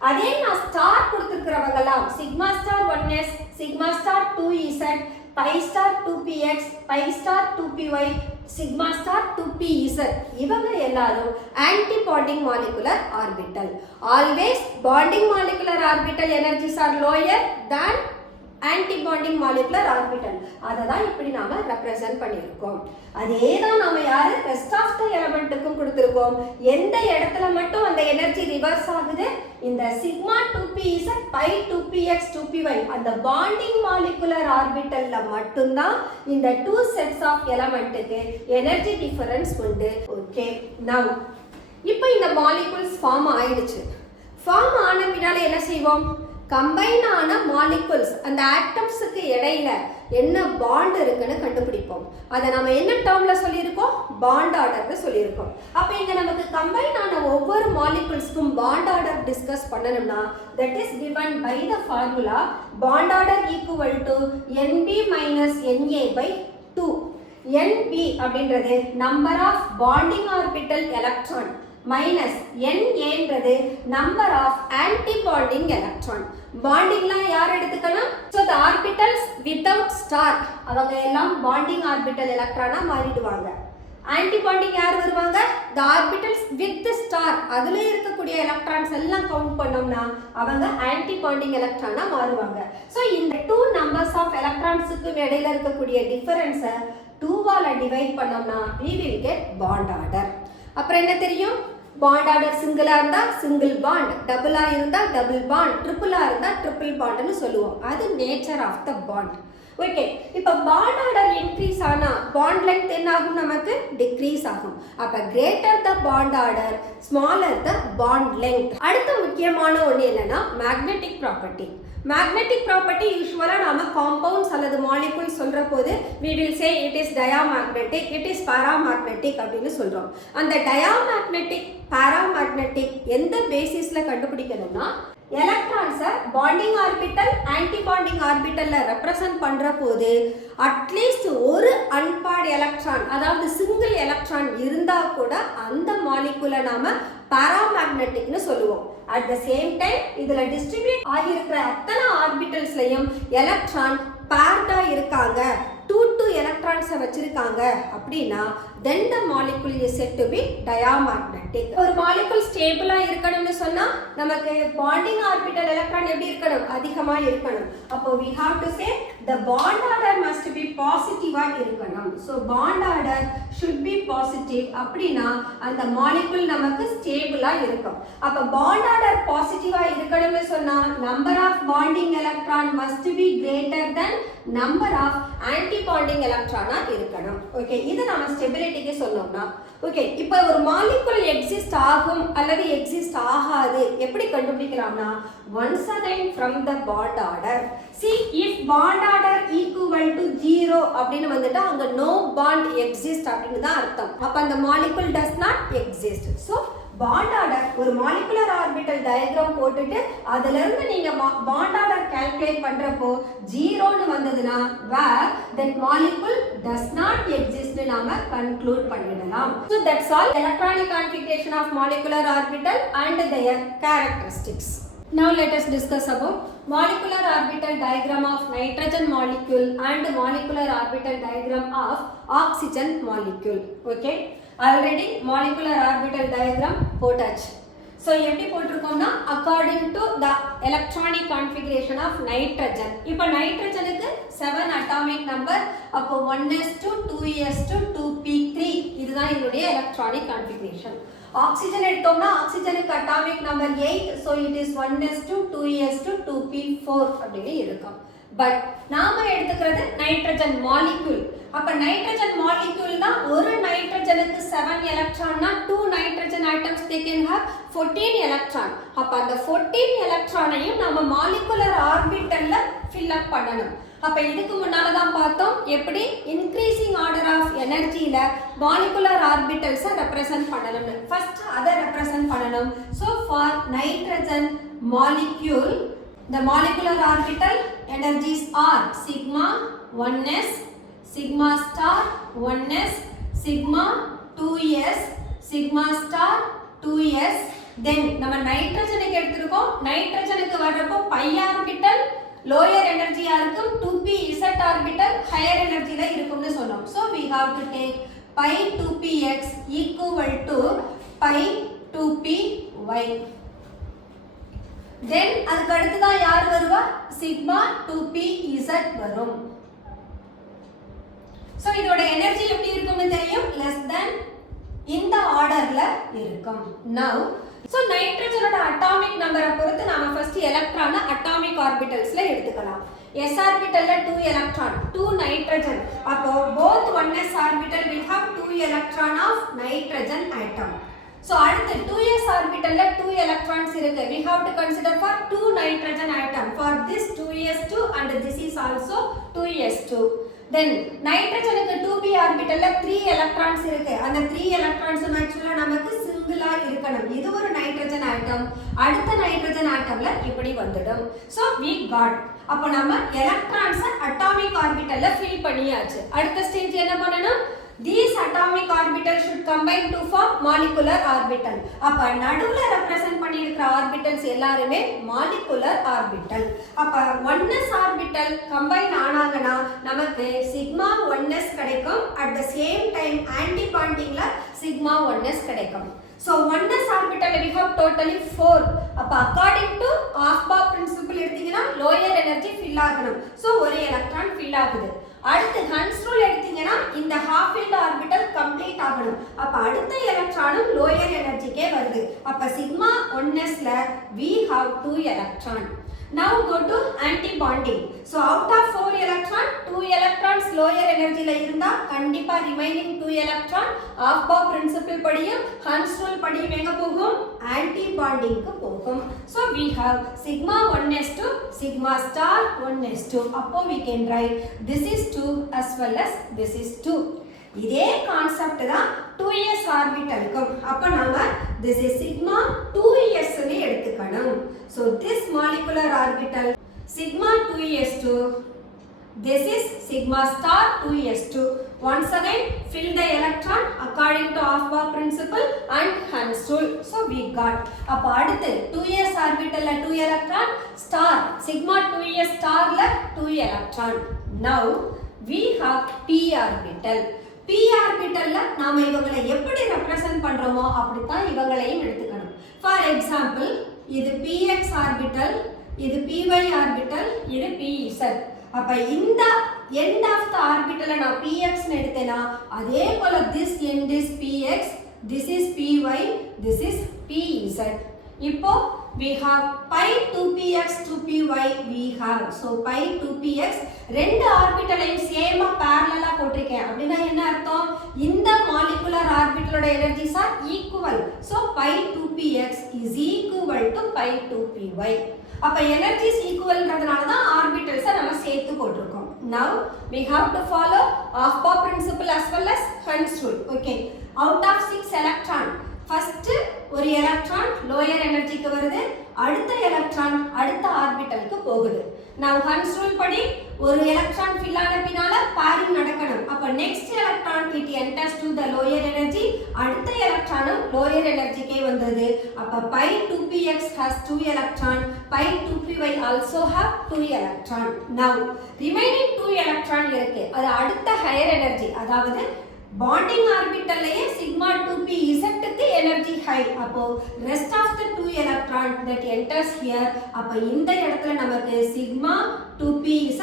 அதே நான் star கொடுத்திருக்கிறவங்கலாம் sigma star 1s, sigma star 2z, pi star 2px, pi star 2py, sigma star 2pz இவங்க எல்லாரும் anti bonding molecular orbital. Always bonding molecular orbital energies are lower than anti-bonding molecular orbital. அததான் இப்படி நாம represent பண்ணியிருக்கோம். அதே தான் நாம யாரு ரெஸ்ட் ஆஃப் த எலிமெண்ட்டுக்கும் கொடுத்திருக்கோம். எந்த இடத்துல மட்டும் அந்த எனர்ஜி ரிவர்ஸ் ஆகுது? இந்த sigma 2pz, pi 2px, 2py அந்த பாண்டிங் மாலிகுலர் ஆர்பிட்டல்ல மட்டும்தான் இந்த டூ செட்ஸ் ஆஃப் எலிமெண்ட்டுக்கு எனர்ஜி டிஃபரன்ஸ் உண்டு. ஓகே, நவ் இப்போ இந்த மாலிகுல்ஸ் ஃபார்ம் ஆயிடுச்சு. ஃபார்ம் ஆன பின்னால என்ன செய்வோம்? கம்பைன் ஆன மாலிகுல்ஸ் அந்த ஆட்டம்ஸுக்கு இடையில என்ன பாண்ட் இருக்குன்னு கண்டுபிடிப்போம். அதை நம்ம என்ன டேர்ம்ல சொல்லியிருக்கோம்? பாண்ட் ஆர்டர்னு சொல்லியிருக்கோம். அப்போ இங்க நமக்கு கம்பைன் ஆன ஒவ்வொரு மாலிகுல்ஸ்க்கும் பாண்ட் ஆர்டர் டிஸ்கஸ் பண்ணணும்னா that is given by the formula bond order equal to NB minus NA by 2. NB அப்படின்றது number of bonding orbital electron minus NAன்றது number of antibonding electron. பாண்டிங்லாம் யார் எடுத்துக்கணும்? So the orbitals without star அவங்க எல்லாம் bonding orbital எலக்ட்ரானா மாறிடுவாங்க. Anti bonding யார் வருவாங்க? த ஆர்பிட்டல்ஸ் வித் ஸ்டார் அதுல இருக்கக்கூடிய எலக்ட்ரான்ஸ் எல்லாம் கவுண்ட் பண்ணோம்னா அவங்க ஆன்டி பாண்டிங் எலக்ட்ரானா மாறுவாங்க. ஸோ இந்த டூ நம்பர்ஸ் ஆஃப் எலக்ட்ரான்ஸுக்கு இடையில இருக்கக்கூடிய டிஃபரன்ஸை 2வால டிவைட் பண்ணோம்னா we will get bond order. அப்புறம் என்ன தெரியும்? பாண்ட் ஆர்டர் சிங்கிளா இருந்தா சிங்கிள் பாண்ட், டபுளா இருந்தா டபுள் பாண்ட், ட்ரிபிளா இருந்தா ட்ரிபிள் பாண்ட்னு சொல்லுவோம். அது nature of the bond. Okay, இப்போ பாண்ட் ஆர்டர் இன்க்ரீஸ் ஆனா பாண்ட் லெங்த் என்ன ஆகும்? நமக்கு டிக்ரீஸ் ஆகும். அப்ப greater the bond order, smaller the bond length. அடுத்த முக்கியமான ஒன்று என்னன்னா மேக்னெட்டிக் ப்ராப்பர்ட்டி. மேக்னெட்டிக் ப்ராப்பர்ட்டி யூஸ்வலா நாம காம்பவுண்ட்ஸ் அல்லது மாலிகுல் சொல்ற போது we will say it is diamagnetic, it is paramagnetic அப்படின்னு சொல்றோம். அந்த diamagnetic, paramagnetic எந்த பேசிஸ்ல கண்டுபிடிக்கணும்னா எலக்ட்ரான்ஸை பாண்டிங் ஆர்பிட்டல் ஆன்டி பாண்டிங் ஆர்பிட்டல்ல ரெப்ரசன்ட் பண்ற போது அட்லீஸ்ட் ஒரு அன்பேர்ட் எலக்ட்ரான் அதாவது சிங்கிள் எலக்ட்ரான் இருந்தா கூட அந்த மாலிகுலை நாம பாராமேக்னெட்டிக்னு சொல்லுவோம். அட் த சேம் டைம் இதுல டிஸ்ட்ரிபியூட் ஆகியிருக்கிற அத்தனை ஆர்பிட்டல்ஸ்லயும் எலக்ட்ரான் பேர்டா இருக்காங்க, 2 எலக்ட்ரான்ஸை வச்சிருக்காங்க அப்படின்னா then the molecule is said to be diamagnetic. ஒரு மாலிகுல் ஸ்டேபிளா இருக்கணும்னு சொன்னா நமக்கு பாண்டிங் ஆர்பிட்டல் எலக்ட்ரான் எப்படி இருக்கணும்? அதிகமா இருக்கணும். அப்போ we have to say the bond order must be positive-ஆ இருக்கணும். so bond order should be positive அப்படினா அந்த மாலிகுல் நமக்கு ஸ்டேபிளா இருக்கும். அப்ப bond order பாசிட்டிவா இருக்கணும்னு சொன்னா number of bonding electron must be greater than number of anti bonding electron-ஆ இருக்கணும். ஓகே, இது நம்ம ஸ்டெபிலிட்டிக்கு சொன்னோம்னா ஓகே. இப்போ ஒரு மாலிகுல் எக்ஸிஸ்ட் ஆகும் அல்லது எக்ஸிஸ்ட் ஆகாது எப்படி கண்டுபிடிக்கலாம்னா once again from the bond order. see if bond order equal to 0 அப்படினு வந்துட்டா அங்க no bond exist அப்படினு தான் அர்த்தம். அப்ப அந்த molecule does not exist. so bond order ஒரு molecular orbital diagram போட்டுட்டு அதில இருந்து நீங்க bond order calculate பண்றப்போ 0 னு வந்ததுனா where that molecule does not exist னு நாம conclude பண்ணிடலாம். so that's all electronic configuration of molecular orbital and their characteristics. now let us discuss about molecular orbital diagram of nitrogen molecule and molecular orbital diagram of oxygen molecule. okay, already molecular orbital diagram போட்டாச்சு. So எப்படி போட்டிருக்கோம்னா according to the electronic configuration of nitrogen. இப்போ நைட்ரஜனுக்கு 7 atomic number. அப்போ 1s2 2s2 2p3 இதுதான் இதனுடைய electronic configuration. Oxygen எடுத்தோம்னா ஆக்சிஜனுக்கு atomic number 8. So it is 1s2 2s2 2p4 அப்படின்னு இருக்கும். பட் நாம எடுத்துக்கிறது நைட்ரஜன் மாலிக்யூல். அப்ப நைட்ரஜன் மாலிக்யூல்னா ஒரு நைட்ரஜனுக்கு 7 எலக்ட்ரான்னா 2 nitrogen atoms they can have 14 electron. அப்ப அந்த 14 எலக்ட்ரானையும் நம்ம மாலிகுலர் ஆர்பிட்டல்ல fill up பண்ணணும். அப்ப இதுக்கு முன்னால தான் பார்த்தோம் எப்படி இன்க்ரீசிங் ஆர்டர் ஆஃப் எனர்ஜில மாலிகுலர் ஆர்பிட்டல்ஸை ரெப்ரசன்ட் பண்ணணும்னு. ஃபர்ஸ்ட் அதை ரெப்ரசன்ட் பண்ணணும். So for nitrogen molecule the molecular orbital energies are sigma 1s, sigma star 1s, sigma 2s, sigma star 2s. then நம்ம நைட்ரஜனுக்கு எடுத்துருக்கோம். நைட்ரஜனுக்கு வர்றப்போ pi ஆர்பிட்டல் லோயர் எனர்ஜியா இருக்கும், 2p z ஆர்பிட்டல் ஹையர் எனர்ஜில இருக்கும்னு சொன்னோம். so we have to take pi 2px equal to pi 2py. then அதுக்கு அடுத்ததா யார் வருவா? சிக்மா 2pz வரும். சோ இதோட எனர்ஜி எப்படி இருக்கும்னு தெரியும், less than இந்த ஆர்டர்ல இருக்கும். now சோ நைட்ரஜனோட அட்டாமிக் நம்பரை பொறுத்து நாம ஃபர்ஸ்ட் எலக்ட்ரானை அட்டாமிக் ஆர்பிட்டல்ஸ்ல எடுத்துக்கலாம். s ஆர்பிட்டல்ல 2 electron 2 nitrogen. அப்போ both 1s orbital will have 2 electron of nitrogen atom. So அடுத்து 2s ஆர்பிட்டல்ல 2 electrons இருக்கு. We have to consider for 2 nitrogen atom. For this 2s2 and this is also 2s2. Then நைட்ரஜனுக்கு 2p ஆர்பிட்டல்ல 3 electrons இருக்கு. அந்த 3 electrons ஆக்சுவலா நமக்கு சிங்கிளா இருக்கணும். இது ஒரு நைட்ரஜன் ஆட்டம். அடுத்த நைட்ரஜன் ஆட்டம்ல இப்படி வந்துடும். So we got. அப்ப நாம electrons அட்டாமிக் ஆர்பிட்டல்ல ஃபில் பண்ணியாச்சு. அடுத்த ஸ்டேஜ் என்ன பண்ணனும்? These atomic orbitals should combine to form molecular orbital. அப்ப நடுவுல ரெப்ரசன்ட் பண்ணியிருக்கிற ஆர்பிட்டல்ஸ் எல்லாரும் மாலிகுலர் ஆர்பிட்டல். அப்ப 1s ஆர்பிட்டல் கம்பைன் ஆனாங்கன்னா நமக்கு சிக்மா 1s கிடைக்கும். at the same time ஆன்டி பாண்டிங்ல சிக்மா 1s கிடைக்கும். so 1s orbital we have totally 4. அப்ப according to ஆஃபா பிரின்சிபிள் எடுத்தீங்கன்னா லோயர் எனர்ஜி ஃபில் ஆகணும். so ஒரு எலக்ட்ரான் ஃபில் ஆகுது. அடுத்து ஹன்ஸ் ரூல் எடுத்தீங்கன்னா இந்த half filled orbital complete ஆகணும். அப்ப அடுத்த எலக்ட்ரானும் லோயர் எனர்ஜிக்கே வருது. அப்ப sigma 1sல we have 2 electron. now go to anti bonding. so out of 4 electron 2 electrons lower energy ல இருந்தா கண்டிப்பா remaining 2 electron ஆஃபா பிரின்சிபிள் படியும் ஹன்ஸ் ரூல் படியும் எங்க போகும்? anti bonding க்கு போகும். so we have sigma 1s2 sigma star 1s2. அப்போ we can write this is 2 as well as this is 2. இதே கான்செப்ட் தான் 2s ஆர்பிட்டலுக்கும். அப்ப நாம this is sigma 2s னு எடுத்துக்கணும். so this molecular orbital sigma 2s2, this is sigma star 2s2. once again fill the electron according to Aufbau principle and Hund's rule. so we got. அப்ப அடுத்து 2s ஆர்பிட்டல்ல 2 electron star sigma 2s starல 2 electron. now we have p orbital. p ஆர்பிட்டல்ல நாம இவங்களை எப்படி represent பண்றோமோ அப்படிதான் இவங்களையும் எடுத்துக்கணும். For example இது px ஆர்பிட்டல், இது py ஆர்பிட்டல், இது pz. அப்ப இந்த end of the orbital நான் px னு எடுத்தேனா அதே போல this end is px, this is py, this is pz. இப்போ we have pi 2px 2py we have. so pi 2px ரெண்டு ஆர்பிட்டலையும் சேமா parallel-ஆ போட்டிருக்கேன். அப்படினா என்ன அர்த்தம்? இந்த மாலிகுலர் ஆர்பிட்டலோட energies are equal. so pi 2px is equal to pi 2py. அப்ப எனர்ஜிஸ் ஈக்குவல்ன்றதுனால தான் ஆர்பிட்டல்ஸை நம்ம சேர்த்து போட்டிருக்கோம். now we have to follow Aufbau principle as well as Hund's rule. okay, out of 6 electron first ஒரு எலக்ட்ரான் லோயர் எனர்ஜிக்கு வருது, அடுத்த electron அடுத்த ஆர்பிட்டலுக்கு போகுது. now Hund's rule படி ஒரு எலக்ட்ரான் ஃபில் ஆன பின்னால பேரிங் நடக்கணும். அப்ப next electron it enters to the lower energy, அடுத்த எலக்ட்ரானும் லோயர் எனர்ஜிக்கே வந்தது. அப்ப pi 2px has 2 electron, pi 2py also have 2 electron. now remaining 2 electron இருக்கு, அது அடுத்த ஹையர் எனர்ஜி, அதாவது bonding orbital sigma 2p z க்கு energy high. அப்போ rest of the 2 electron that enters here, அப்ப இந்த இடத்துல நமக்கு sigma 2p z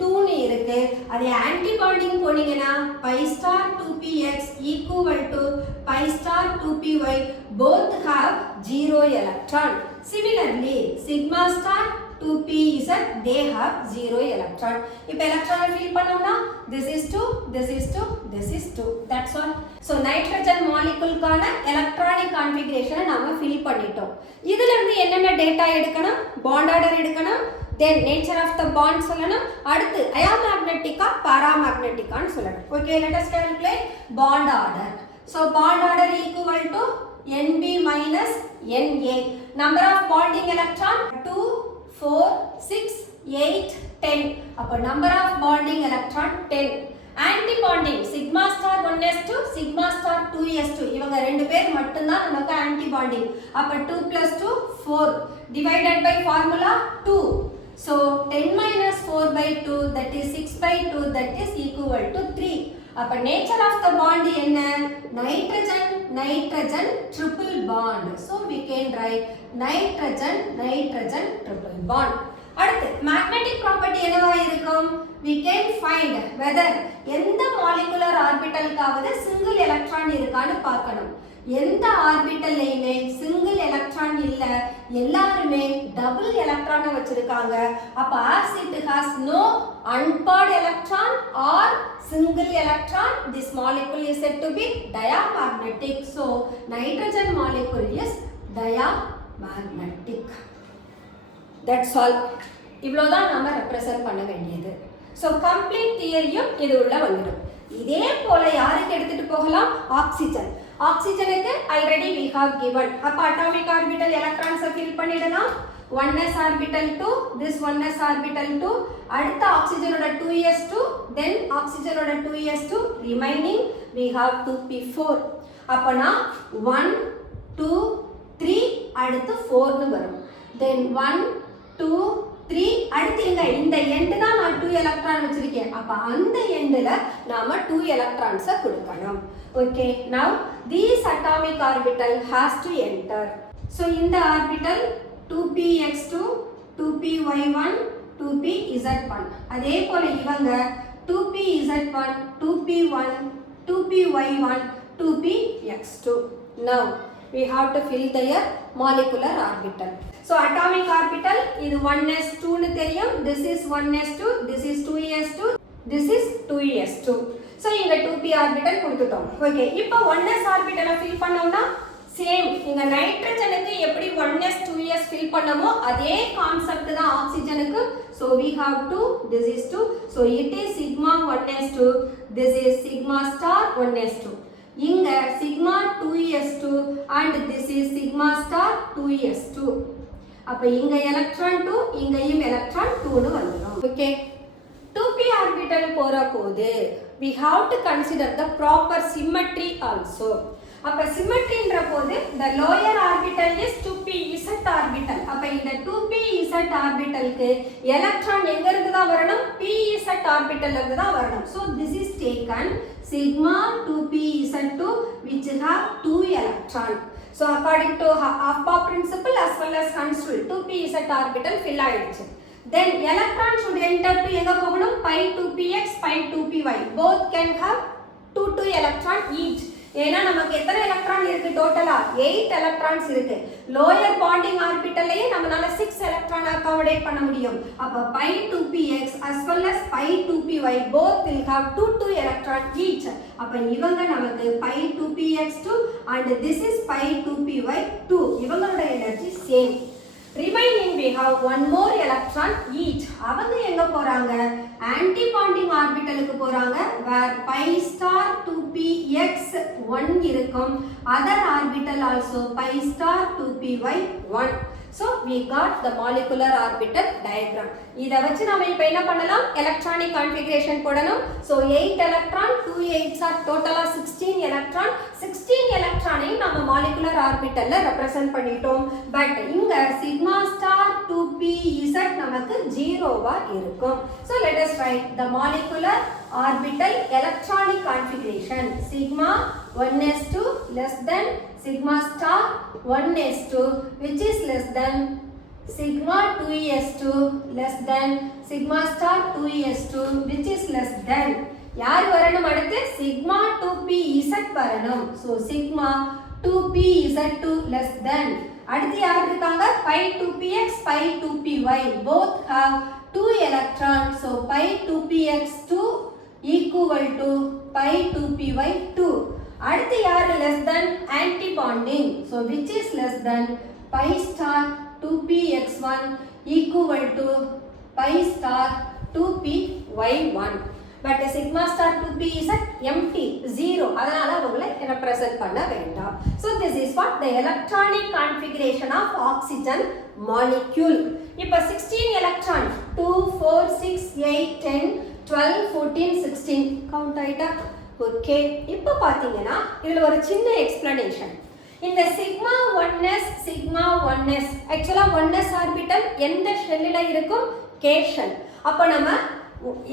2 னு இருக்கு. அதே ஆன்டி பாண்டிங் போனீங்கன்னா pi star 2px equal to pi star 2py both have 0 electron. Similarly, sigma star 2pz they have 0 electron. இப்போ electron fill பண்ணோம்னா this is 2, this is 2, this is 2. That's all. So nitrogen molecule கான electronic configuration நாம fill பண்ணிட்டோம். இதுல இருந்து என்னென்ன data எடுக்கணும்? bond order எடுக்கணும். Then nature of the bond சொல்லணும். அடுத்து அயாமagnetic-ஆ paramagnetic-ஆன்னு சொல்லணும். Okay, let us calculate bond order. So bond order equal to Nb minus Na. Number of bonding electron 2, 4, 6, 8, 10. அப்போ number of bonding electron 10. Anti-bonding sigma star 1s2 sigma star 2s2 இவங்க ரெண்டு பேர் மட்டும்தான் நமக்கு anti-bonding. அப்போ 2 plus 2 4 divided by formula 2. So 10 minus 4 by 2 that is 6 by 2 that is equal to 3. அப்ப nature of the bond என்ன? Nitrogen nitrogen triple bond. So we can write nitrogen nitrogen triple bond. அடுத்து magnetic property என்னவா இருக்கும்? We can find whether எந்த molecular orbitalக்காவது single electron இருக்கான்னு பார்க்கணும். எந்த ஆர்பிட்டல்லையுமே single electron இல்ல, எல்லாருமே டபுள் எலக்ட்ரானை வச்சிருக்காங்க. அப்ப as it has no unpaired electron or single electron, this molecule is said to be diamagnetic. So nitrogen molecule is diamagnetic. That's all. இவ்வளவுதான் நாம ரெப்ரசன்ட் பண்ண வேண்டியது. So complete தியரியும் இது உள்ள வந்துடும். இதே போல யாருக்கு எடுத்துட்டு போகலாம்? Oxygen. ஆக்சிஜனுக்கு already we have given. அப்ப atomic orbital electrons fill பண்ணிடலாம். 1s orbital 2, this 1s orbital 2, அடுத்த ஆக்சிஜனோட 2s2, then ஆக்சிஜனோட 2s2, remaining we have 2p4. அப்பனா 1, 2, 3 அடுத்து 4 னு வரும். Then 1, 2, 3 அடுத்து இந்த எண்ட் தான் நான் 2 எலக்ட்ரான் வச்சிருக்கேன். அப்ப அந்த எண்ட்ல நாம 2 எலக்ட்ரான்ஸ் கொடுக்கணும். Okay, now these atomic orbital has to enter. So in the orbital 2px2, 2py1, 2pz1. அதே போல இவங்க 2pz1, 2p1, 2py1, 2px2. Now we have to fill their molecular orbital. So atomic orbital இது 1s2 னு தெரியும். This is 1s2, this is 2s2, this is 2s2. So இங்க 2p orbital கொடுத்துட்டோம். Okay, இப்போ 1s orbital fill பண்ணோம்னா same இங்க நைட்ரஜனுக்கு எப்படி 1s 2s fill பண்ணமோ அதே கான்செப்ட் தான் ஆக்சிஜனுக்கு. So we have 2, this is 2. So it is sigma 1s2, this is sigma star 1s2. இங்க sigma 2s2 and this is sigma star 2s2. அப்ப இங்க electron 2, இங்கேயும் எலக்ட்ரான் 2 னு வந்துரும். Okay, 2p orbital போற போது we have to consider the proper symmetry also. அப்ப symmetryன்ற போது the lower orbital is 2pz orbital. அப்ப இந்த 2pz orbitalக்கு எலக்ட்ரான் எங்க இருந்து தான் வரணும்? pz orbital இருந்து தான் வரணும். So this is taken sigma 2pz2 which have 2 electron. So according to Hofbauer principle as well as Hund's-rule 2pz orbital fill ஆயிடுச்சு. Then electron should enter to எங்க போகணும்? pi 2px pi 2py both can have 2 electron each. ஏனா நமக்கு எத்தனை electron இருக்கு டோட்டலா? 8 electrons இருக்கு. Lower bonding ஆர்பிட்டல்லையே நம்மனால 6 எலக்ட்ரான் அகாமடேட் பண்ண முடியும். அப்ப pi 2px as well as pi 2py both will have 2 electron each. அப்ப இவங்க நமக்கு pi 2px2 and this is pi 2py2. இவங்களோட energy same. Remaining we have one more electron each. அவங்க எங்க போறாங்க? ஆன்டி பாண்டிங் ஆர்பிட்டலுக்கு போறாங்க. where pi star 2px1 இருக்கும். other orbital also pi star 2py1. So we got the molecular orbital diagram. இத வச்சு நாம இப்போ என்ன பண்ணலாம்? எலக்ட்ரானிக் கான்ஃபிகரேஷன் போடணும். So 8 electron, 2 8s are total 16 electron. 16 எலக்ட்ரானையும் நாம molecular orbitalல ரெப்ரசன்ட் பண்ணிட்டோம். பட் இங்க sigma star 2pz நமக்கு ஜீரோவா இருக்கும். So let us write the molecular orbital electronic configuration. Sigma 1s2 less than sigma star 1s2 which is less than sigma 2s2 less than sigma star 2s2 which is less than யார் வரணும் அடுத்து sigma 2pz வரணும். So sigma 2pz2 less than அடுத்து யார் இருக்காங்க pi 2px pi 2py both have 2 electrons. So pi 2px2 equal to pi 2py2. அடுத்து யார் less than anti bonding. So which is less than pi star 2px1 equal to pi star 2py1. But sigma star 2p is empty, zero. அதனால அவங்களை represent பண்ண வேண்டாம். So this is what the electronic configuration of oxygen molecule. இப்போ 16 electron 2, 4, 6, 8, 10, 12, 14, 16 count ஆயிட்டா? Okay. இப்போ பாத்தீங்கன்னா இதுல ஒரு சின்ன explanation. இந்த sigma 1s sigma 1s actually 1s orbital எந்த ஷெல்லில் இருக்கும் k ஷெல். அப்போ நம்ம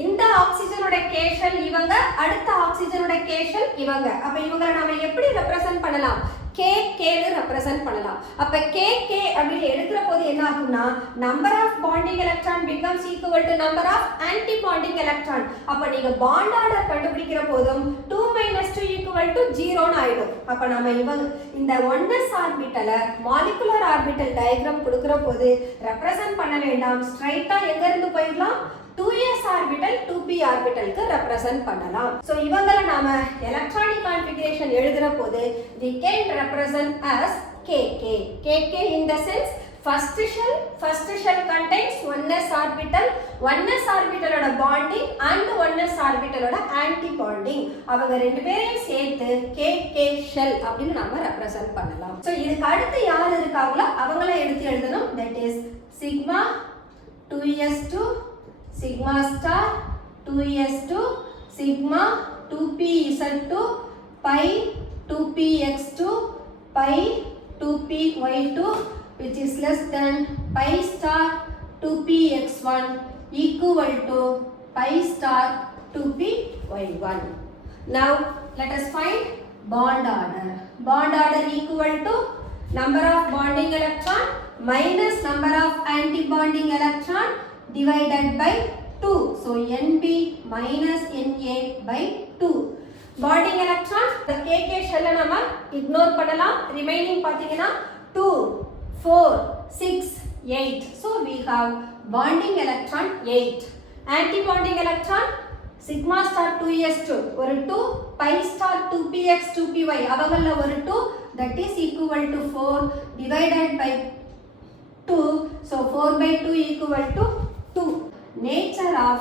இந்த ஆக்சிஜனோட k ஷெல் இவங்க அடுத்த ஆக்சிஜனோட k ஷெல் இவங்க. அப்ப இவங்களை நாம எப்படி ரெப்ரசன்ட் பண்ணலாம் KK னு ரெப்ரசன்ட் பண்ணலாம். அப்ப KK அப்படி எடுக்கிற போது என்ன ஆகும்னா number of bonding electron becomes equal to number of anti bonding electron. அப்ப நீங்க பாண்ட் ஆர்டர் கண்டுபிடிக்கிற போதும் 2 - 2 equal to 0 னு ஆயிடும். அப்ப நாம இவங்க இந்த 1s ஆர்பிட்டலை மாலிகுலர் ஆர்பிட்டல் டயகிராம் கொடுக்கிற போது ரெப்ரசன்ட் பண்ண வேண்டாம். ஸ்ட்ரைட்டா எங்க இருந்து போயிடலாம் 2s ஆர்பிட்டல் 2p ஆர்பிட்டலுக்கு ரெப்ரசன்ட் பண்ணலாம். சோ இவங்களை நாம எலக்ட்ரானிக் கான்ஃபிகரேஷன் எழுதுற போது we can represent as KK. KK in the sense first shell contains 1s orbital, 1s orbitalோட bonding and 1s orbitalோட anti bonding. அவங்க ரெண்டு பேரையும் சேர்த்து KK shell அப்படினு நாம ரெப்ரசன்ட் பண்ணலாம். சோ இதுக்கு அடுத்து யார் இருக்காங்களோ அவங்கள எடுத்து எழுதணும். that is sigma 2s2 sigma star 2s2 sigma 2pz2 pi 2px2 pi 2py2 which is less than pi star 2px1 equal to pi star 2py1. Now let us find bond order. Bond order equal to number of bonding electron minus number of anti-bonding electron divided by 2. So NB minus NA by 2. Bonding electron the KK shell நம்ம ignore பண்ணலாம். remaining பாத்தீங்கன்னா 2, 4, 6, 8. So we have bonding electron 8. Anti bonding electron sigma star 2s2 ஒரு 2 pi star 2px 2py அவங்கள ஒரு 2 that is equal to 4 divided by 2. So 4 by 2 equal to 2. Nature of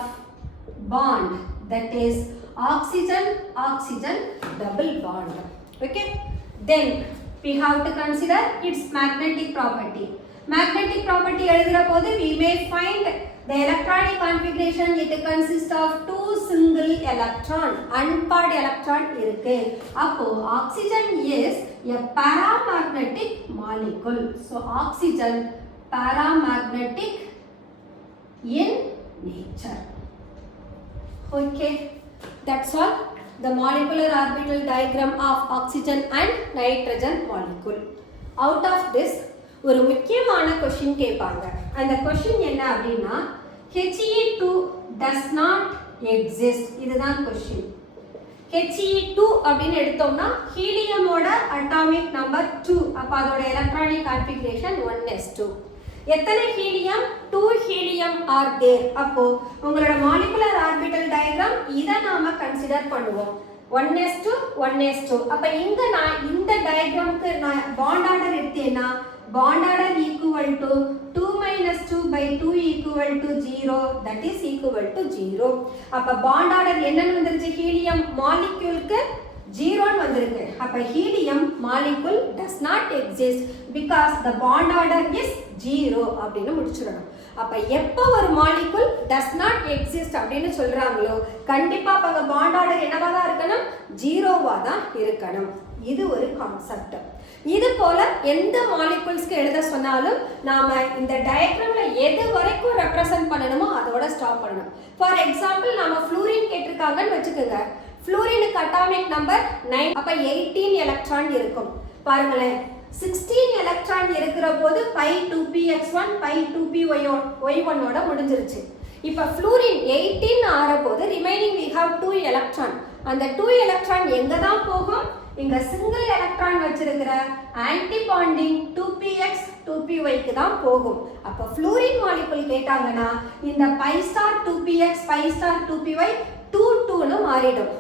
bond that is oxygen double bond. Okay, then we have to consider its magnetic property. Magnetic property எழுதுற போது we may find the electronic configuration. It consists of two single electron unpaired electron இருக்கு. அப்போ oxygen is a paramagnetic molecule. So oxygen paramagnetic in nature. Okay, that's all. The molecular orbital diagram of oxygen and nitrogen molecule. Out of this ஒரு முக்கியமான question கேட்பாங்க. அந்த question என்ன அப்படினா He2 does not exist. இதுதான் question. He2 அப்படினு எடுத்தோம்னா ஹீலியமோட atomic number 2. அப்ப அதோட எலக்ட்ரானிக் கான்ஃபிகரேஷன் 1s2. எத்தனை ஹீலியம் 2 ஹீலியம் ஆர் தேர். அப்போ உங்களோட மாலிகுலர் ஆர்பிட்டல் டயகிராம் இத நாம கன்சிடர் பண்ணுவோம் 1s2 1s2. அப்ப இங்க நான் இந்த டயகிராம்க்கு நான் பாண்ட் ஆர்டர் எடுத்தேனா bond order equal to 2 minus 2 by 2 equal to 0, that is equal to 0. அப்ப bond order என்னன்னு வந்துருச்சு ஹீலியம் மாலிக்யூலுக்கு 0 ன்னு வந்திருக்கு. அப்ப helium molecule does not exist because the bond order is 0 அப்படினு முடிச்சிரணும். அப்ப எப்ப ஒரு மாலிக்யூல் does not exist அப்படினு சொல்றாங்களோ கண்டிப்பா அங்க bond order என்னவா தான் இருக்கணும் 0வா தான் இருக்கணும். இது ஒரு கான்செப்ட். இது போல எந்த மாலிக்யூல்ஸ்க்கு எழுத சொன்னாலும் நாம இந்த டயகிராம்ல எது வரைக்கும் ரெப்ரசன்ட் பண்ணணுமோ அதோட ஸ்டாப் பண்ணணும். ஃபார் எக்ஸாம்பிள் நம்ம ஃப்ளூரின் கேட்டிருக்காங்கன்னு வச்சுக்கோங்க. ஃப்ளூரினுக்கு அட்டாமிக் நம்பர் 9, அப்ப 18 எலக்ட்ரான் இருக்கும். பாருங்களேன், 16 எலக்ட்ரான் இருக்கிற போது பை 2px1 பை 2py1 ஓட முடிஞ்சிருச்சு. இப்போ ஃப்ளூரின் 18 ஆற போது ரிமைனிங் we have 2 எலக்ட்ரான். அந்த 2 எலக்ட்ரான் எங்க தான் போகும்? இங்க சிங்கிள் எலக்ட்ரான் வச்சிருக்கிற ஆன்டி பாண்டிங் 2px 2py தான் போகும். அப்ப ஃப்ளூரின் மாலிகுல் கேட்டாங்கன்னா இந்த by star 2px by star 2py 2 மாறிடும்.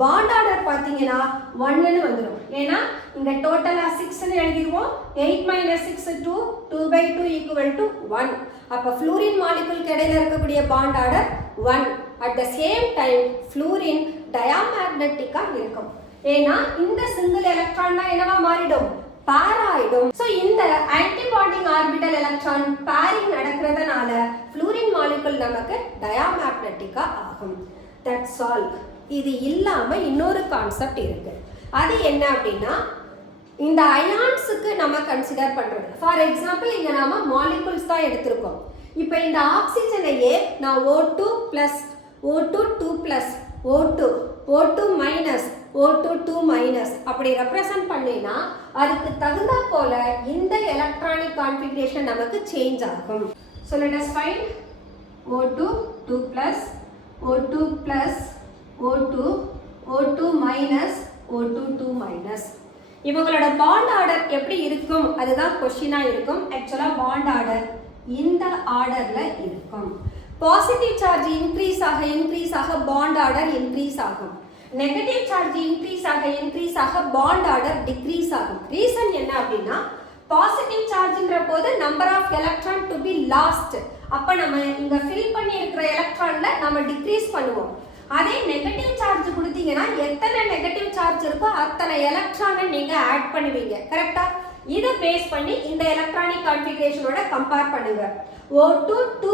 பாண்ட் ஆர்டர் பாத்தீங்கன்னா 1 ன்னு வந்துடும். ஏன்னா இங்க டோட்டலா 6 ன்னு எழுதிடுவோம். 8 - 6 2, 2/2 = 1. அப்ப ஃப்ளூரின் மாலிகுலுக்கு இடையில இருக்கக்கூடிய bond order 1. At the same time fluorine டயாமேக்னெட்டிக்கா இருக்கும். ஏன்னா இந்த சிங்கிள் எலக்ட்ரான் தான் என்னவா மாறிடும்? பேர் ஆயிடும். சோ இந்த anti bonding orbital electron pairing நடக்கிறதுனால ஃப்ளூரின் மாலிகுல் நமக்கு டயாமேக்னெட்டிக்கா ஆகும். That's all. இது இல்லாம இன்னொரு கான்செப்ட் இருக்கு. அது என்ன அப்படின்னா, இந்த அயான்ஸுக்கு நம்ம கன்சிடர் பண்றது. ஃபார் எக்ஸாம்பிள் இங்க நாம மாலிகுல்ஸ் தான் எடுத்திருக்கோம். இப்போ இந்த ஆக்சிஜனையே நான் O2 + O2 2 + O2 O2 - O2 2 அப்படி ரெப்ரசன்ட் பண்ணேன்னா அதுக்கு தகுந்தா போல இந்த எலக்ட்ரானிக் கான்ஃபிகரேஷன் நமக்கு சேஞ்ச் ஆகும். So let us find O2 2 + O2 + O2 O2 - O2 2 இவங்களோட பாண்ட் ஆர்டர் எப்படி இருக்கும் அதுதான் கொஸ்டினா இருக்கும். ஆக்சுவலா பாண்ட் ஆர்டர் இந்த ஆர்டர்ல இருக்கும். பாசிட்டிவ் சார்ஜ் இன்க்ரீஸ் ஆக பாண்ட் ஆர்டர் இன்க்ரீஸ் ஆகும். நெகட்டிவ் சார்ஜ் இன்க்ரீஸ் ஆக பாண்ட் ஆர்டர் டிக்ரீஸ் ஆகும். ரீசன் என்ன அப்படின்னா, பாசிட்டிவ் சார்ஜ்ன்ற போது number of electron to be lost. அப்ப நம்ம இங்க ஃபில் பண்ணி இருக்கிற எலக்ட்ரான்ல நம்ம டிக்ரீஸ் பண்ணுவோம். அதே நெகட்டிவ் சார்ஜ் கொடுத்தீங்கன்னா எத்தனை நெகட்டிவ் சார்ஜ் இருக்கோ அத்தனை எலக்ட்ரானை நீங்க ஆட் பண்ணுவீங்க. கரெக்டா? இதை பேஸ் பண்ணி இந்த எலக்ட்ரானிக் கான்ஃபிகரேஷனோட கம்பேர் பண்ணுங்க. O2 2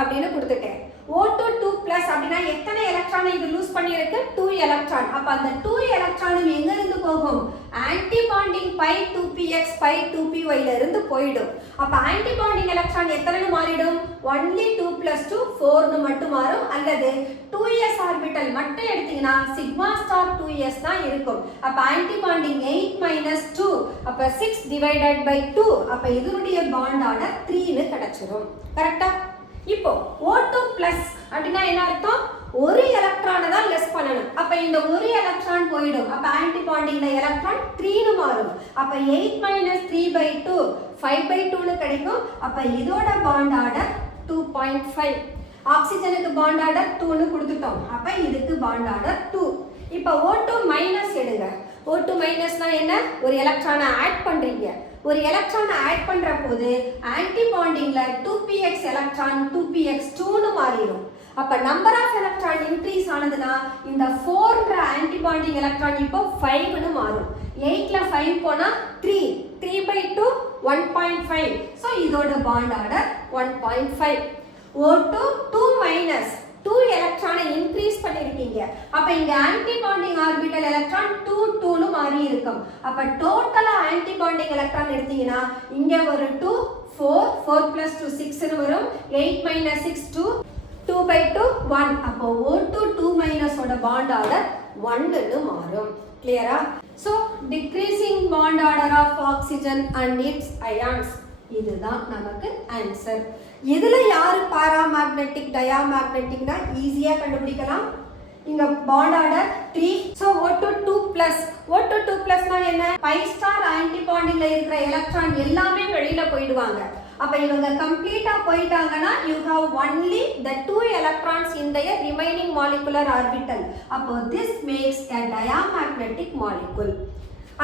அப்படின்னு கொடுத்துட்டேன். O2 2 அப்படின்னா எத்தனை எலக்ட்ரானை இது லூஸ் பண்ணியிருக்கு? 2 எலக்ட்ரான். அப்ப அந்த 2 எலக்ட்ரானும் எங்க இருந்து போகும்? Anti bonding by 2px by 2py ல இருந்து போயிடும். அப்ப ஆன்டி பாண்டிங் எலக்ட்ரான் எத்தனை மாறிடும்? only 2 + 2 4 ன்னு மட்டும் மாறும். அல்லது 2s ஆர்பிட்டல் மட்டும் எடுத்தீங்கன்னா சிக்மா ஸ்டார் 2s தான் இருக்கும். அப்ப ஆன்டி பாண்டிங் 8 - 2 அப்ப 6/2. அப்ப இதனுடைய பாண்ட் ஆர்டர் 3 ன்னு கிடைச்சிரும். கரெக்ட்டா? இப்போ O2 + அப்படினா என்ன அர்த்தம்? ஒரு எலக்ட்ரானை தான் லெஸ் பண்ணணும். அப்ப இந்த ஒரு எலக்ட்ரான் போய்டும். அப்ப ஆன்டி பாண்டிங்ல எலக்ட்ரான் 3 ன்னு மாறும். அப்ப 8 - 3/2 5/2 ன்னு கிடைக்கும். அப்ப இதோட பாண்ட் ஆர்டர் 2.5. ஆக்சிஜனுக்கு பாண்ட் ஆர்டர் 2 ன்னு கொடுத்துட்டோம். அப்ப இதுக்கு பாண்ட் ஆர்டர் 2. இப்போ O2- எடுங்க. O2- னா என்ன? ஒரு எலக்ட்ரானை ஆட் பண்றீங்க. ஒரு எலக்ட்ரானை ஆட் பண்ற போது ஆன்டி பாண்டிங்ல 2px எலக்ட்ரான் 2px2 ன்னு மாறிடும். அப்ப நம்பர் ஆஃப் எலக்ட்ரான் இன்க்ரீஸ் ஆனதுனா இந்த 4ன்ற ஆன்டி பாண்டிங் எலக்ட்ரான் இப்போ 5 ன்னு மாறும். 8ல 5 போனா 3 3/2 1.5. சோ இதோட பாண்ட் ஆர்டர் 1.5. O2 2- 2 எலக்ட்ரானை இன்க்ரீஸ் பண்ணிருக்கீங்க. அப்ப இங்க ஆன்டி பாண்டிங் ஆர்பிட்டல் எலக்ட்ரான் 2 ன்னு மாறி இருக்கும். அப்ப டோட்டலா ஆன்டி பாண்டிங் எலக்ட்ரான் எடுத்தீங்கன்னா இங்க ஒரு 2 4 4 + 2 6 ன்னு வரும். 8 - 6 2 2/2 1. அப்போ O2 2- ஓட பாண்ட் ஆர்டர் 1 ன்னு மாறும். கிளியரா? So decreasing bond order of oxygen and its ions. இதுதான் நமக்கு ஆன்சர். இதுல யாரு பாராமேக்னெட்டிக் டயாமேக்னெட்டிக்னா ஈஸியா கண்டுபிடிக்கலாம். இங்க பாண்ட் ஆர்டர் 3. சோ O2 2 னா என்ன? பை ஸ்டார் ஆன்டி பாண்டிங்ல இருக்கிற எலக்ட்ரான் எல்லாமே வெளியில போய்டுவாங்க. அப்ப இவங்க கம்ப்ளீட்டா போயிட்டாங்கன்னா you have only the 2 electrons in their remaining molecular orbital. அப்போ this makes a diamagnetic molecule.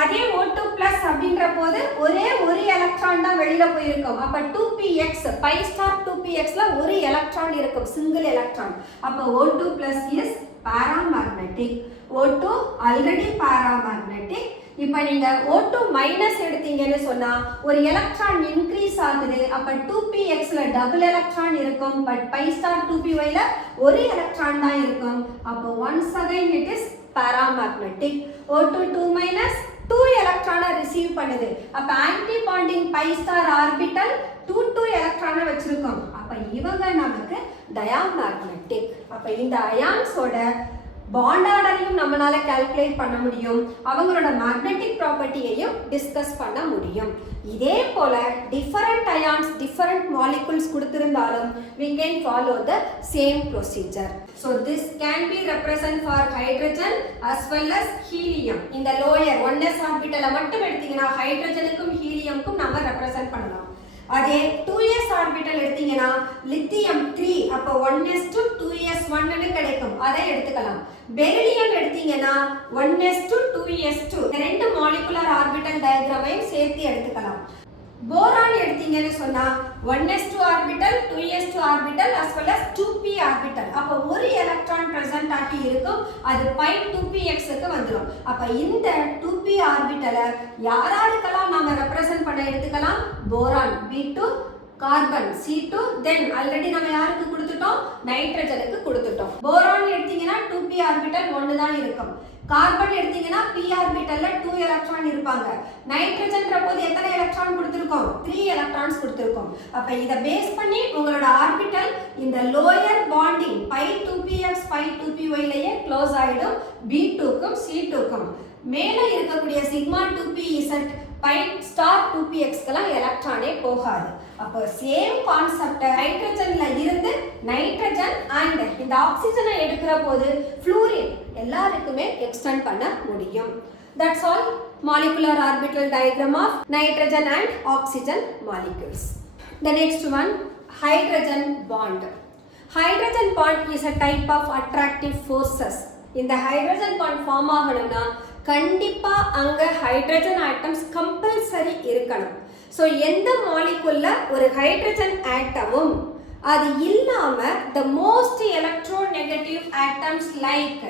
அதே O2 + அப்படின்ற போது ஒரே ஒரு எலக்ட்ரான் தான் வெளியில போயிருக்கும். அப்ப 2px பை ஸ்டார் 2pxல ஒரு எலக்ட்ரான் இருக்கும், சிங்கிள் எலக்ட்ரான். அப்ப O2 + is paramagnetic. O2 already paramagnetic. இப்போ நீங்க O2- எடுத்தீங்கன்னு சொன்னா ஒரு எலக்ட்ரான் இன்க்ரீஸ் ஆகுது. அப்ப 2pxல டபுள் எலக்ட்ரான் இருக்கும். பட் பை ஸ்டார் 2pyல ஒரு எலக்ட்ரான் தான் இருக்கும். அப்போ once again it is paramagnetic. O2 2- 2 எலக்ட்ரானை ரிசீவ் பண்ணுது. அப்ப anti bonding pi star orbital 2 எலக்ட்ரானை வச்சிருக்கோம். அப்ப அப்ப இவங்க நமக்கு டயாமேக்னெட்டிக். அப்ப இந்த அயான்ஸோட பாண்ட் ஆர்டரையும் நம்மளால கால்குலேட் பண்ண முடியும், அவங்களோட மேக்னெட்டிக் ப்ராப்பர்ட்டியையும் டிஸ்கஸ் பண்ண முடியும். இதே போல டிஃபரண்ட் அயான்ஸ் டிஃபரண்ட் மாலிகுல்ஸ் கொடுத்திருந்தாலும் we can follow the same procedure. So this can be represent for hydrogen as well as helium. இந்த lower 1s orbital மட்டும் எடுத்தீங்கன்னா ஹைட்ரஜனுக்கும் ஹீலியம்க்கும் நம்ம ரெப்ரசன்ட் பண்ணலாம். அதே 2s ஆர்பிட்டல் எடுத்தீங்கன்னா லித்தியம் 3 அப்ப 1s to 2s1 ன்னு கிடைக்கும், அதை எடுத்துக்கலாம். பெரிலியம் எடுத்தீங்கன்னா 1s to 2s2 ரெண்டு மாலிகுலர் ஆர்பிட்டல் டயகிராமையும் சேர்த்து எடுத்துக்கலாம். போரான் எடுத்தீங்கன்னு சொன்னா 1s2 orbital 2s2 orbital as well as 2p orbital. அப்ப ஒரு எலக்ட்ரான் பிரசன்ட் ஆகி இருக்கும், அது pi 2px க்கு வந்துரும். அப்ப இந்த 2p ஆர்பிட்டலை யாராருக்கெல்லாம் நாம ரெப்ரசன்ட் பண்ண எடுத்துக்கலாம்? போரான் B2, கார்பன் C2, தென் ஆல்ரெடி நம்ம யாருக்கு கொடுத்துட்டோம்? நைட்ரஜனுக்கு கொடுத்துட்டோம். போரான் எடுத்தீங்கன்னா 2p ஆர்பிட்டல் 1 தான் இருக்கும். கார்பன் எடுத்தீங்கன்னா p ஆர்பிட்டல்ல 2 எலக்ட்ரான் இருப்பாங்க. நைட்ரஜன்ற போது எத்தனை எலக்ட்ரான் கொடுத்திருக்கோம்? 3 எலக்ட்ரான்ஸ் கொடுத்திருக்கோம். அப்ப இத பேஸ் பண்ணி உங்களோட ஆர்பிட்டல் இந்த lower bonding pi 2px pi 2py லயே க்ளோஸ் ஆயிடும் B2 க்கும் C2 க்கும். மேல இருக்கக்கூடிய sigma 2pz pi star 2px க்கெல்லாம் எலக்ட்ரானே போகாது. அப்போ சேம் கான்செப்ட் ஹைட்ரஜன்ல இருந்து நைட்ரஜன் அண்ட் இந்த ஆக்சிஜனை எடுக்கிற போது ஃப்ளூரின் எல்லாருக்குமே எக்ஸ்டெண்ட் பண்ண முடியும். That's all molecular orbital diagram of nitrogen and oxygen molecules. The next one, hydrogen bond. Hydrogen bond is a type of attractive forces. இந்த hydrogen bond ஃபார்ம் ஆகணும்னா கண்டிப்பா அங்க ஹைட்ரஜன் ஆட்டம்ஸ் கம்பல்சரி இருக்கணும். So எந்த மாலிகுல்ல ஒரு hydrogen ஆட்டமும் அது இல்லாம the most electronegative atoms like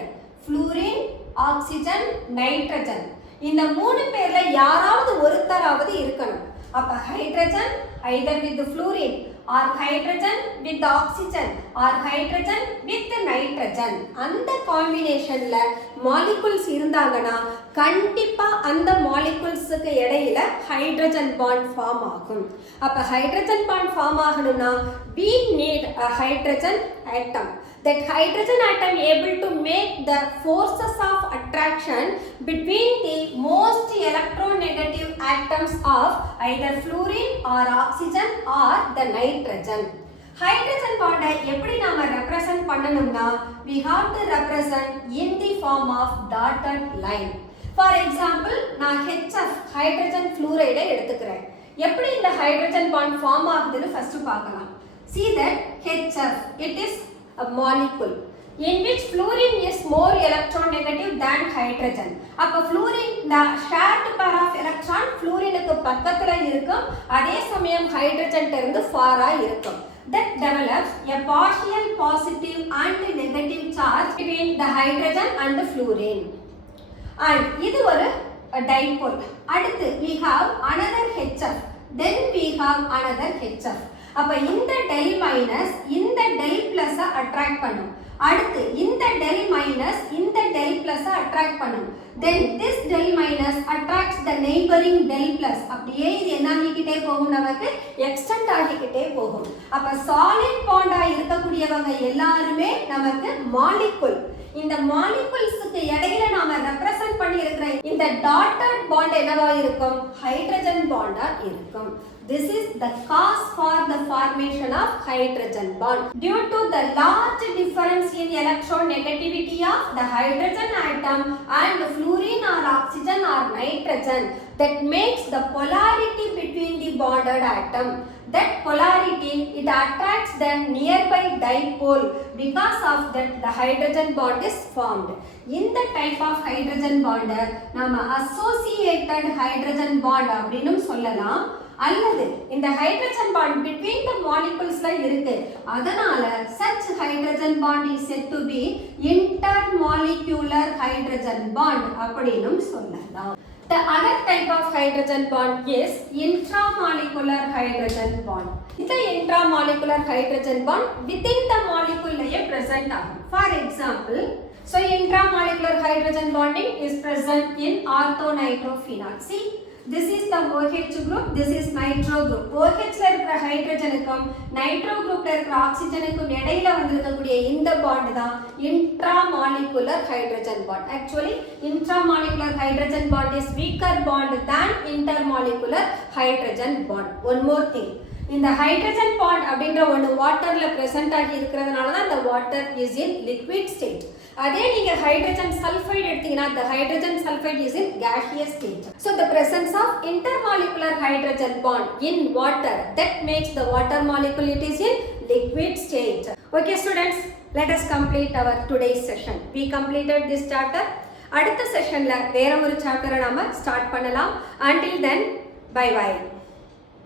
fluorine, oxygen, nitrogen இந்த மூணு பேர்ல யாராவது ஒருத்தராவது இருக்கணும். அப்ப hydrogen either with fluorine or hydrogen with oxygen or hydrogen with nitrogen அந்த காம்பினேஷன்ல மாலிகுல்ஸ் இருந்தாங்கன்னா கண்டிப்பா அந்த மாலிகுல்ஸ்க்கு இடையில ஹைட்ரஜன் பாண்ட் ஃபார்ம் ஆகும். அப்ப ஹைட்ரஜன் பாண்ட் ஃபார்ம் ஆகணும்னா we need a hydrogen atom. That hydrogen atom able to make the forces of attraction between the most electronegative atoms of either fluorine or oxygen or the nitrogen. Hydrogen bond எப்படி நாம represent பண்ணனும்னா we have to represent in the form of dotted line. For example, நான் HF hydrogen fluoride எடுத்துக்கிறேன். எப்படி இந்த hydrogen bond form ஆகுதுன்னு first பார்க்கலாம். See that HF, it is a molecule in which fluorine is more electronegative than hydrogen. அப்ப fluorine the shared pair of electron fluorineக்கு பக்கத்துல இருக்கும், அதே சமயம் ஹைட்ரஜன் இருந்து ஃபாரா இருக்கும். That develops a partial positive and negative charge between the hydrogen and the fluorine. And இது ஒரு dipole. அடுத்து we have another HF, then we have another HF. அப்ப இந்த del minus இந்த del plus அட்ராக்ட் பண்ணும். அடுத்து இந்த del minus இந்த del plus அட்ராக்ட் பண்ணும். Then this del minus attracts the neighboring del plus. அப்படியே இது என்ன ஆகிக்கிட்டே போகும், நமக்கு எக்ஸ்டெண்ட் ஆகிக்கிட்டே போகும். அப்ப சாலிட் பாண்டா இருக்கக்கூடியவங்க எல்லாருமே நமக்கு மாலிகுல். இந்த மாலிகுல்ஸ்க்கு இடையில நாம ரெப்ரசன்ட் பண்ணி இருக்கிற இந்த டாட்டட் பாண்ட் என்னவா இருக்கும்? ஹைட்ரஜன் பாண்டா இருக்கும். This is the cause for the formation of hydrogen bond. Due to the large difference in electronegativity of the hydrogen atom and fluorine or oxygen or nitrogen that makes the polarity between the bonded atom. That polarity, it attracts the nearby dipole. Because of that, the hydrogen bond is formed. In the type of hydrogen bond, நாம associated hydrogen bond அப்படினு சொல்லலாம். அல்லது இந்த hydrogen bond between the molecules இருக்கு, அதனால such hydrogen bond is said to be intermolecular hydrogen bond அப்படினு சொல்லலாம். The other type of hydrogen bond is intramolecular hydrogen bond. இந்த intramolecular hydrogen bond within the molecule present ஆகும். For example, so intramolecular hydrogen bonding is present in orthonitrophenol. See, This is the OH group, this is nitro group. OH ல இருக்கிற ஹைட்ரஜனுக்கும் nitro குரூப்ல இருக்கிற ஆக்சிஜனுக்கும் இடையில வந்திருக்கக்கூடிய இந்த bond தான் intramolecular hydrogen bond. Actually, intramolecular hydrogen bond is weaker bond than intermolecular hydrogen bond. One more thing. இந்த hydrogen bond அப்படின்ற ஒன்று வாட்டர்ல பிரசன்ட் ஆகி இருக்கிறதுனால தான் இந்த water is in liquid state. அதே நீங்க ஹைட்ரஜன் சல்ஃபைடு எடுத்தீங்கன்னா the hydrogen sulfide is in gaseous state. So the presence of intermolecular hydrogen bond in water that makes the water molecule it is in liquid state. Okay students, let us complete our today's session. We completed this chapter. அடுத்த செஷன்ல வேற ஒரு சாப்டரை நாம start பண்ணலாம். Until then, bye bye.